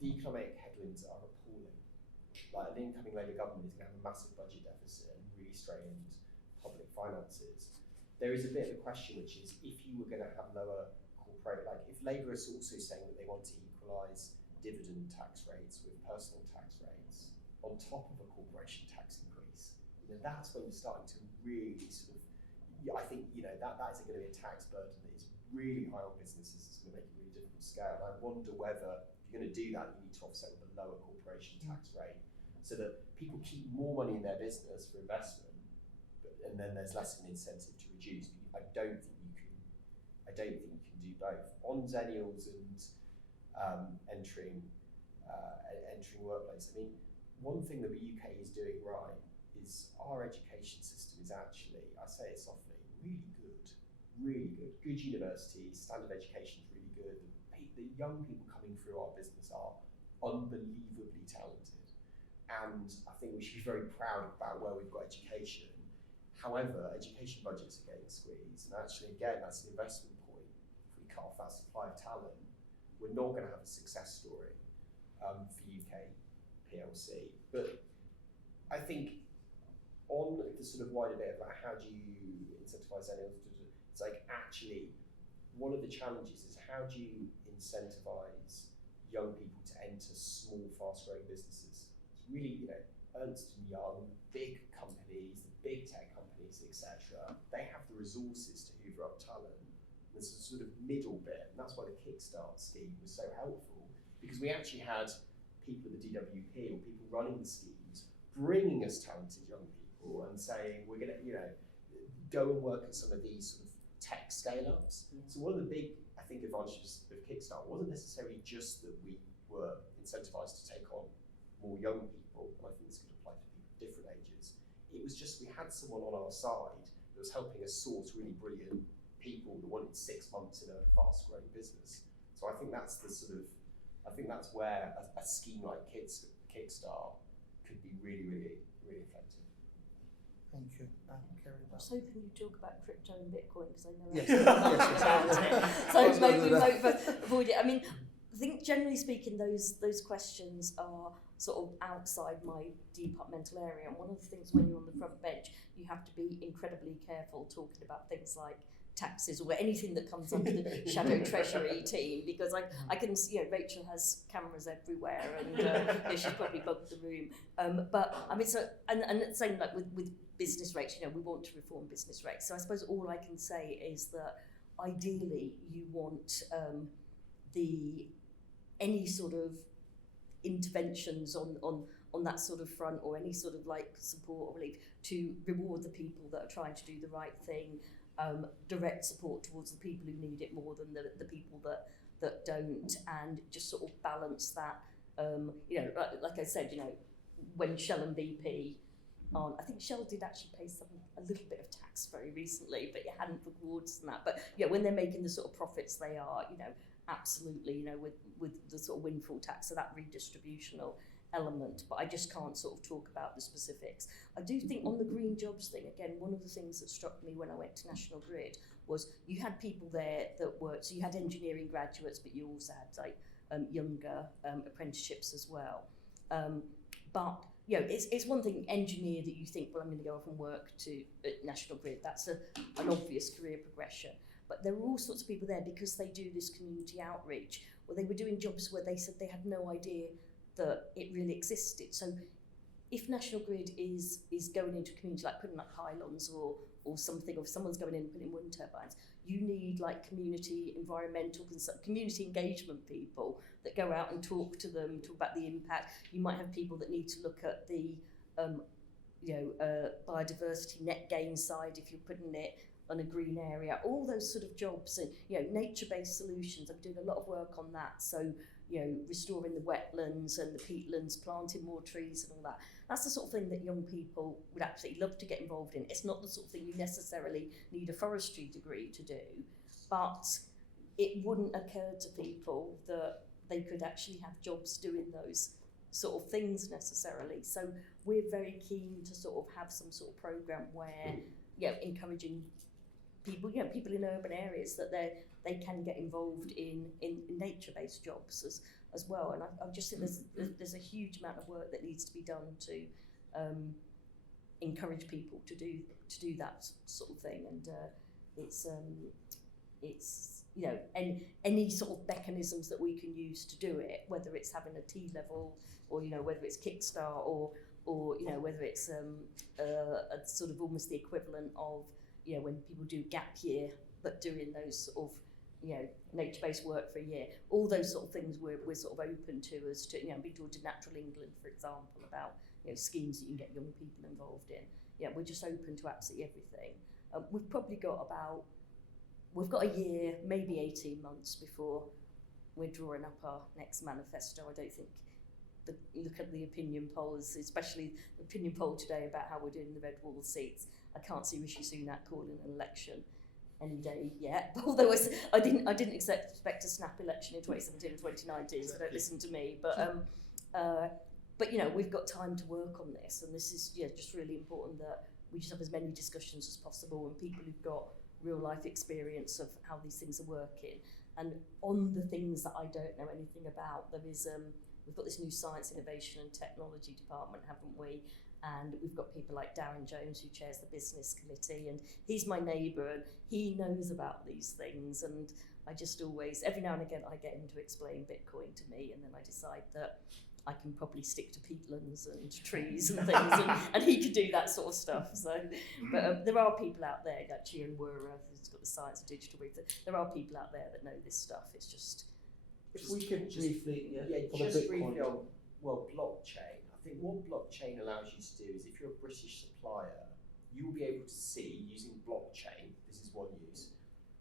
the economic headwinds are appalling. Like, an incoming Labour government is going to have a massive budget deficit and really strained public finances. There is a bit of a question, which is, if you were going to have lower corporate, like if Labour is also saying that they want to equalise dividend tax rates with personal tax rates on top of a corporation tax increase, that's when you're starting to really sort of, I think, that is going to be a tax burden that is really high on businesses. It's going to make it really difficult to scale. And I wonder whether, if you're going to do that, you need to offset with a lower corporation tax rate, so that people keep more money in their business for investment, and then there's less of an incentive to reduce. But I don't think you can do both. On Zennials and entering workplace, I mean, one thing that the UK is doing right is our education system is actually, I say it softly, really good. Good universities, standard education is really good. The young people coming through our business are unbelievably talented, and I think we should be very proud about where we've got education. However, education budgets are getting squeezed, and actually, again, that's an investment point. If we cut off that supply of talent, we're not going to have a success story for UK PLC. But I think on the sort of wider bit about how do you incentivise anyone, it's like, actually, one of the challenges is how do you incentivise young people to enter small, fast-growing businesses? It's really, Ernst & Young, big companies, the big tech companies, etc. They have the resources to hoover up talent. There's a sort of middle bit, and that's why the Kickstart scheme was so helpful, because we actually had people at the DWP or people running the schemes bringing us talented young people and saying, we're going to, go and work at some of these sort of tech scale-ups. So one of the big, I think, advantages of Kickstart wasn't necessarily just that we were incentivised to take on more young people, and I think this could apply to people of different ages. It was just we had someone on our side that was helping us source really brilliant people that wanted 6 months in a fast-growing business. So I think that's that's where a scheme like Kickstart could be really, really, really effective. Thank you. Kerry. I was hoping you'd talk about crypto and Bitcoin, because I know Yes. so maybe we won't avoid it. I mean, I think generally speaking, those questions are sort of outside my departmental area. And one of the things when you're on the front bench, you have to be incredibly careful talking about things like taxes or anything that comes under the shadow treasury team, because I can see, Rachel has cameras everywhere and she's probably bugged the room. But I mean, so and same like with business rates, we want to reform business rates. So I suppose all I can say is that ideally you want any sort of interventions on that sort of front, or any sort of like support or relief to reward the people that are trying to do the right thing, direct support towards the people who need it more than the people that don't, and just sort of balance that. Like I said, when Shell and BP I think Shell did actually pay a little bit of tax very recently, but it hadn't rewards and that. But when they're making the sort of profits they are, absolutely, with the sort of windfall tax, so that redistributional element. But I just can't sort of talk about the specifics. I do think on the green jobs thing, again, one of the things that struck me when I went to National Grid was you had people there that worked, so you had engineering graduates, but you also had like younger apprenticeships as well. But it's one thing, engineer, that you think, well, I'm going to go off and work at National Grid. That's an obvious career progression. But there were all sorts of people there because they do this community outreach, or they were doing jobs where they said they had no idea that it really existed. So if National Grid is going into a community, like putting up pylons or something, or if someone's going in and putting wind turbines, you need like community community engagement people that go out and talk to them, talk about the impact. You might have people that need to look at the biodiversity net gain side if you're putting it on a green area, all those sort of jobs, and nature-based solutions. I'm doing a lot of work on that, so restoring the wetlands and the peatlands, planting more trees and all that. That's the sort of thing that young people would absolutely love to get involved in. It's not the sort of thing you necessarily need a forestry degree to do, but it wouldn't occur to people that they could actually have jobs doing those sort of things necessarily. So we're very keen to sort of have some sort of program where encouraging people in urban areas that they can get involved in nature-based jobs as well. And I just think there's a huge amount of work that needs to be done to encourage people to do that sort of thing. And it's any sort of mechanisms that we can use to do it, whether it's having a T-level or whether it's Kickstart or whether it's a sort of almost the equivalent of when people do gap year, but doing those sort of nature-based work for a year. All those sort of things we're sort of open to, as to I've been talking to Natural England, for example, about schemes that you can get young people involved in. We're just open to absolutely everything. We've got a year, maybe 18 months before we're drawing up our next manifesto. I don't think. Look at the opinion polls, especially the opinion poll today about how we're doing in the red wall seats. I can't see Rishi Sunak calling an election any day yet. Although I didn't expect a snap election in 2017 and 2019, so don't listen to me. But we've got time to work on this, and this is just really important that we just have as many discussions as possible, and people who've got real life experience of how these things are working. And on the things that I don't know anything about, there is we've got this new Science, Innovation and Technology department, haven't we? And we've got people like Darren Jones, who chairs the business committee, and he's my neighbour and he knows about these things. And I just always, every now and again, I get him to explain Bitcoin to me, and then I decide that I can probably stick to peatlands and trees and things, and he can do that sort of stuff. So, but there are people out there, like Chian Wura, who's got the Science of Digital Brief. There are people out there that know this stuff. It's just. If we could briefly, just briefly on blockchain. I think what blockchain allows you to do is, if you're a British supplier, you will be able to see, using blockchain, this is one use,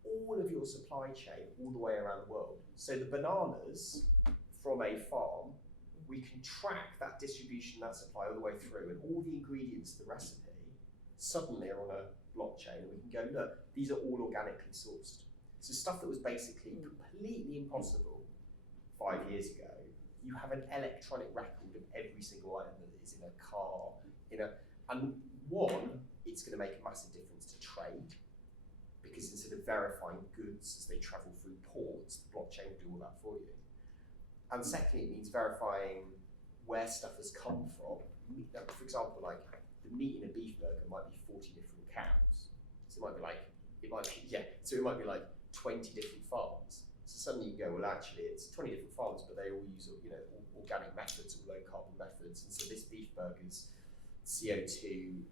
all of your supply chain all the way around the world. So the bananas from a farm, we can track that distribution, that supply all the way through, and all the ingredients of the recipe suddenly are on a blockchain, and we can go, look, these are all organically sourced. So stuff that was basically completely impossible 5 years ago, you have an electronic record of every single item that is in a car, and it's going to make a massive difference to trade, because instead of verifying goods as they travel through ports, the blockchain will do all that for you. And secondly, it means verifying where stuff has come from. For example, like the meat in a beef burger might be 40 different cows. So it might be like it might be, so it might be like 20 different farms. So suddenly you go, well, actually, it's 20 different farms, but they all use, organic methods or low carbon methods. And so this beef burger's CO2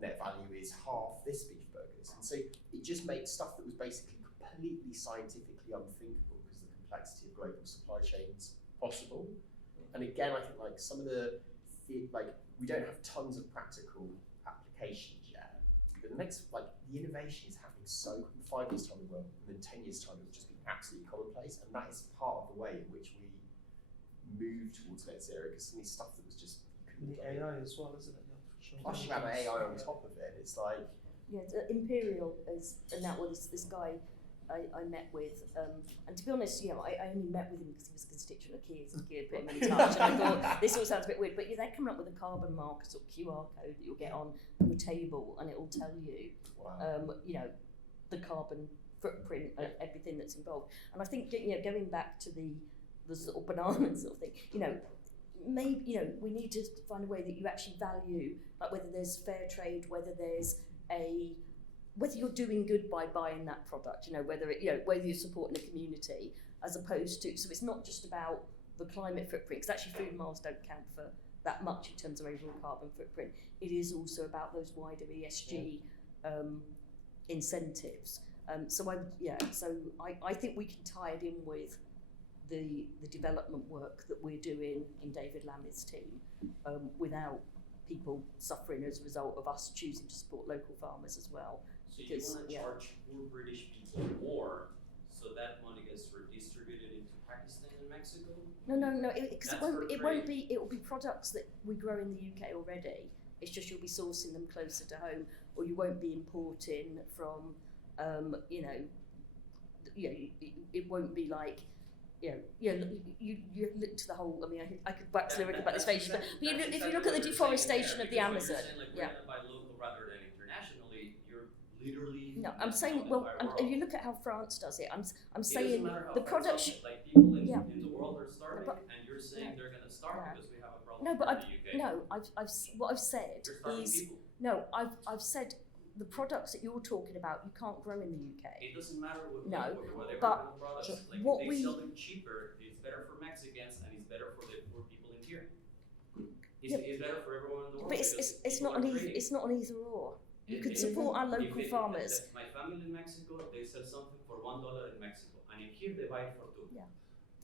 net value is half this beef burger's. And so it just makes stuff that was basically completely scientifically unthinkable because the complexity of global supply chains possible. And again, I think like some of we don't have tons of practical applications yet. But the next, the innovation is happening so in 5 years' time, and then 10 years' time, it will just be absolutely commonplace. And that is part of the way in which we move towards net zero, because some of these stuff that was just The AI as well, isn't it? Plus you have AI on top of it. It's like Imperial is, and that was this guy I met with, and to be honest, I only met with him because he was a constituent of Keir's and Keir put him in touch, and I thought this all sounds a bit weird, but they're coming up with a carbon marker sort of QR code that you'll get on your table, and it will tell you, the carbon footprint of everything that's involved. And I think going back to the sort of banana sort of thing, maybe we need to find a way that you actually value, like whether there's fair trade, whether you're doing good by buying that product, whether you're supporting the community, as opposed to, so it's not just about the climate footprint, because actually food miles don't count for that much in terms of overall carbon footprint. It is also about those wider ESG incentives. So I think we can tie it in with the development work that we're doing in David Lammy's team, without people suffering as a result of us choosing to support local farmers as well. So you want to charge poor British people more, so that money gets redistributed into Pakistan and Mexico? No, because it will be products that we grow in the UK already. It's just you'll be sourcing them closer to home, or you won't be importing from, it won't be like, you look to the whole. I mean, I could wax lyric about this page, but if you look at the deforestation of the Amazon, we're gonna buy local rather than internationally. You're literally. No, I'm saying, if you look at how France does it, I'm saying the products. product. Like people in the world are starving, and you're saying they're gonna starve because we have a problem. No, but in the UK. what I've said is people. no, I've said. The products that you're talking about, you can't grow in the UK. It doesn't matter what but products. Like what they sell them cheaper, it's better for Mexicans and it's better for the poor people in here. It's better for everyone in the world. But it's not an either or. You could support our local farmers. My family in Mexico, they sell something for $1 in Mexico, and in here they buy it for $2. Yeah.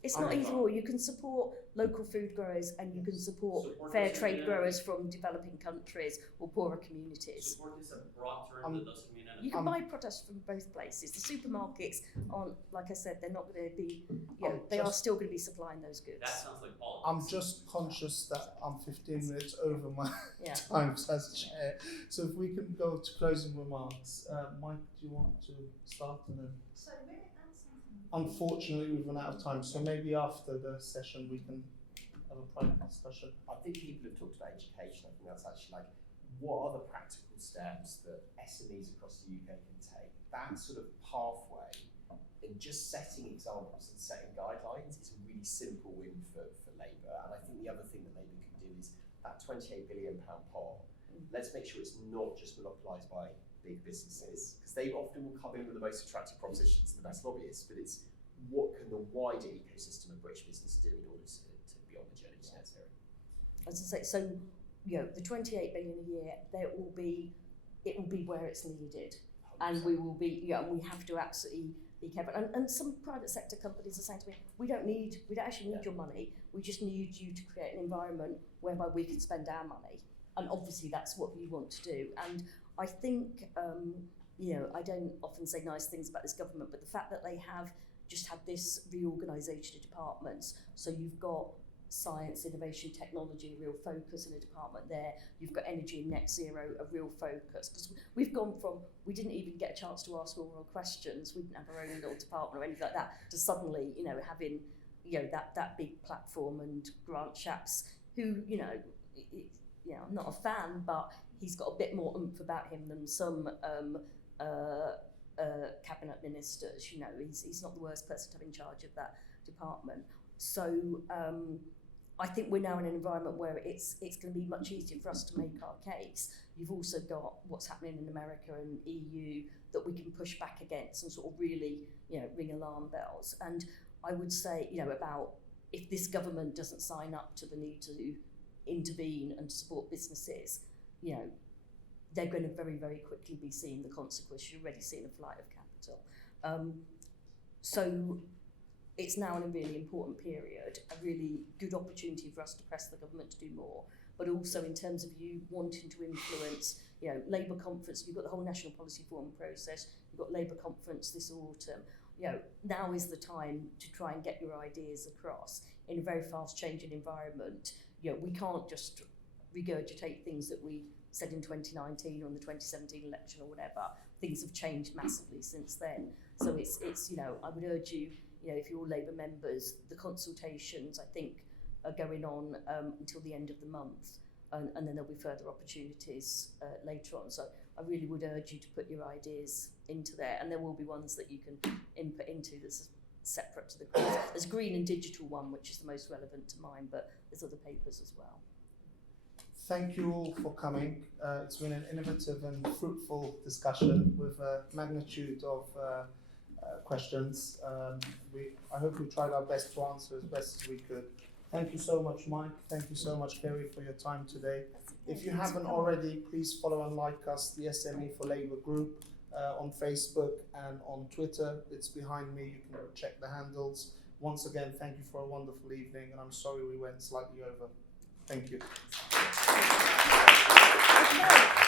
It's not either or. You can support local food growers and you can support fair trade growers from developing countries or poorer communities. Support is a broad term that doesn't mean anything. You can buy products from both places. The supermarkets aren't, like I said, they're not going to be, they are still going to be supplying those goods. That sounds like politics. I'm just conscious that I'm 15 minutes over my time as chair. So if we can go to closing remarks. Mike, do you want to start? And then? Sorry, may I add something? Unfortunately, we've run out of time, so maybe after the session we can have a private discussion. I think people have talked about education. I think that's actually what are the practical steps that SMEs across the UK can take? That sort of pathway and just setting examples and setting guidelines is a really simple win for Labour. And I think the other thing that Labour can do is that £28 billion pot. Let's make sure it's not just monopolised by big businesses, because they often will come in with the most attractive propositions and the best lobbyists, but it's what can the wider ecosystem of British business do in order to be on the journey to net zero. As I say, so the 28 billion a year, it will be where it's needed, 100%. And we will be, and we have to absolutely be careful. And some private sector companies are saying to me, we don't actually need your money. We just need you to create an environment whereby we can spend our money. And obviously that's what you want to do. And I think, I don't often say nice things about this government, but the fact that they have just had this reorganisation of departments, so you've got science, innovation, technology, a real focus in a department there. You've got energy and net zero, a real focus. Because we've gone from, we didn't even get a chance to ask oral questions, we didn't have our own little department or anything like that, to suddenly, having, that big platform and Grant Shapps, who, I'm not a fan, but he's got a bit more oomph about him than some cabinet ministers. He's not the worst person to have in charge of that department. So I think we're now in an environment where it's going to be much easier for us to make our case. You've also got what's happening in America and EU that we can push back against and sort of really, ring alarm bells. And I would say, about if this government doesn't sign up to the need to intervene and to support businesses, they're going to very, very quickly be seeing the consequences. You're already seeing a flight of capital. So it's now in a really important period, a really good opportunity for us to press the government to do more, but also in terms of you wanting to influence, Labour conference, you've got the whole National Policy Forum process, you've got Labour conference this autumn. Now is the time to try and get your ideas across in a very fast changing environment. We can't just regurgitate things that we said in 2019 or in the 2017 election or whatever. Things have changed massively since then. So it's I would urge you, if you're Labour members, the consultations, I think, are going on until the end of the month, and then there'll be further opportunities later on. So I really would urge you to put your ideas into there, and there will be ones that you can input into that's separate to the green. There's a green and digital one, which is the most relevant to mine, but there's other papers as well. Thank you all for coming. It's been an innovative and fruitful discussion with a magnitude of questions. I hope we tried our best to answer as best as we could. Thank you so much, Mike. Thank you so much, Kerry, for your time today. If you haven't already, please follow and like us, the SME4LABOUR group, on Facebook and on Twitter. It's behind me. You can check the handles. Once again, thank you for a wonderful evening, and I'm sorry we went slightly over. Thank you. Okay.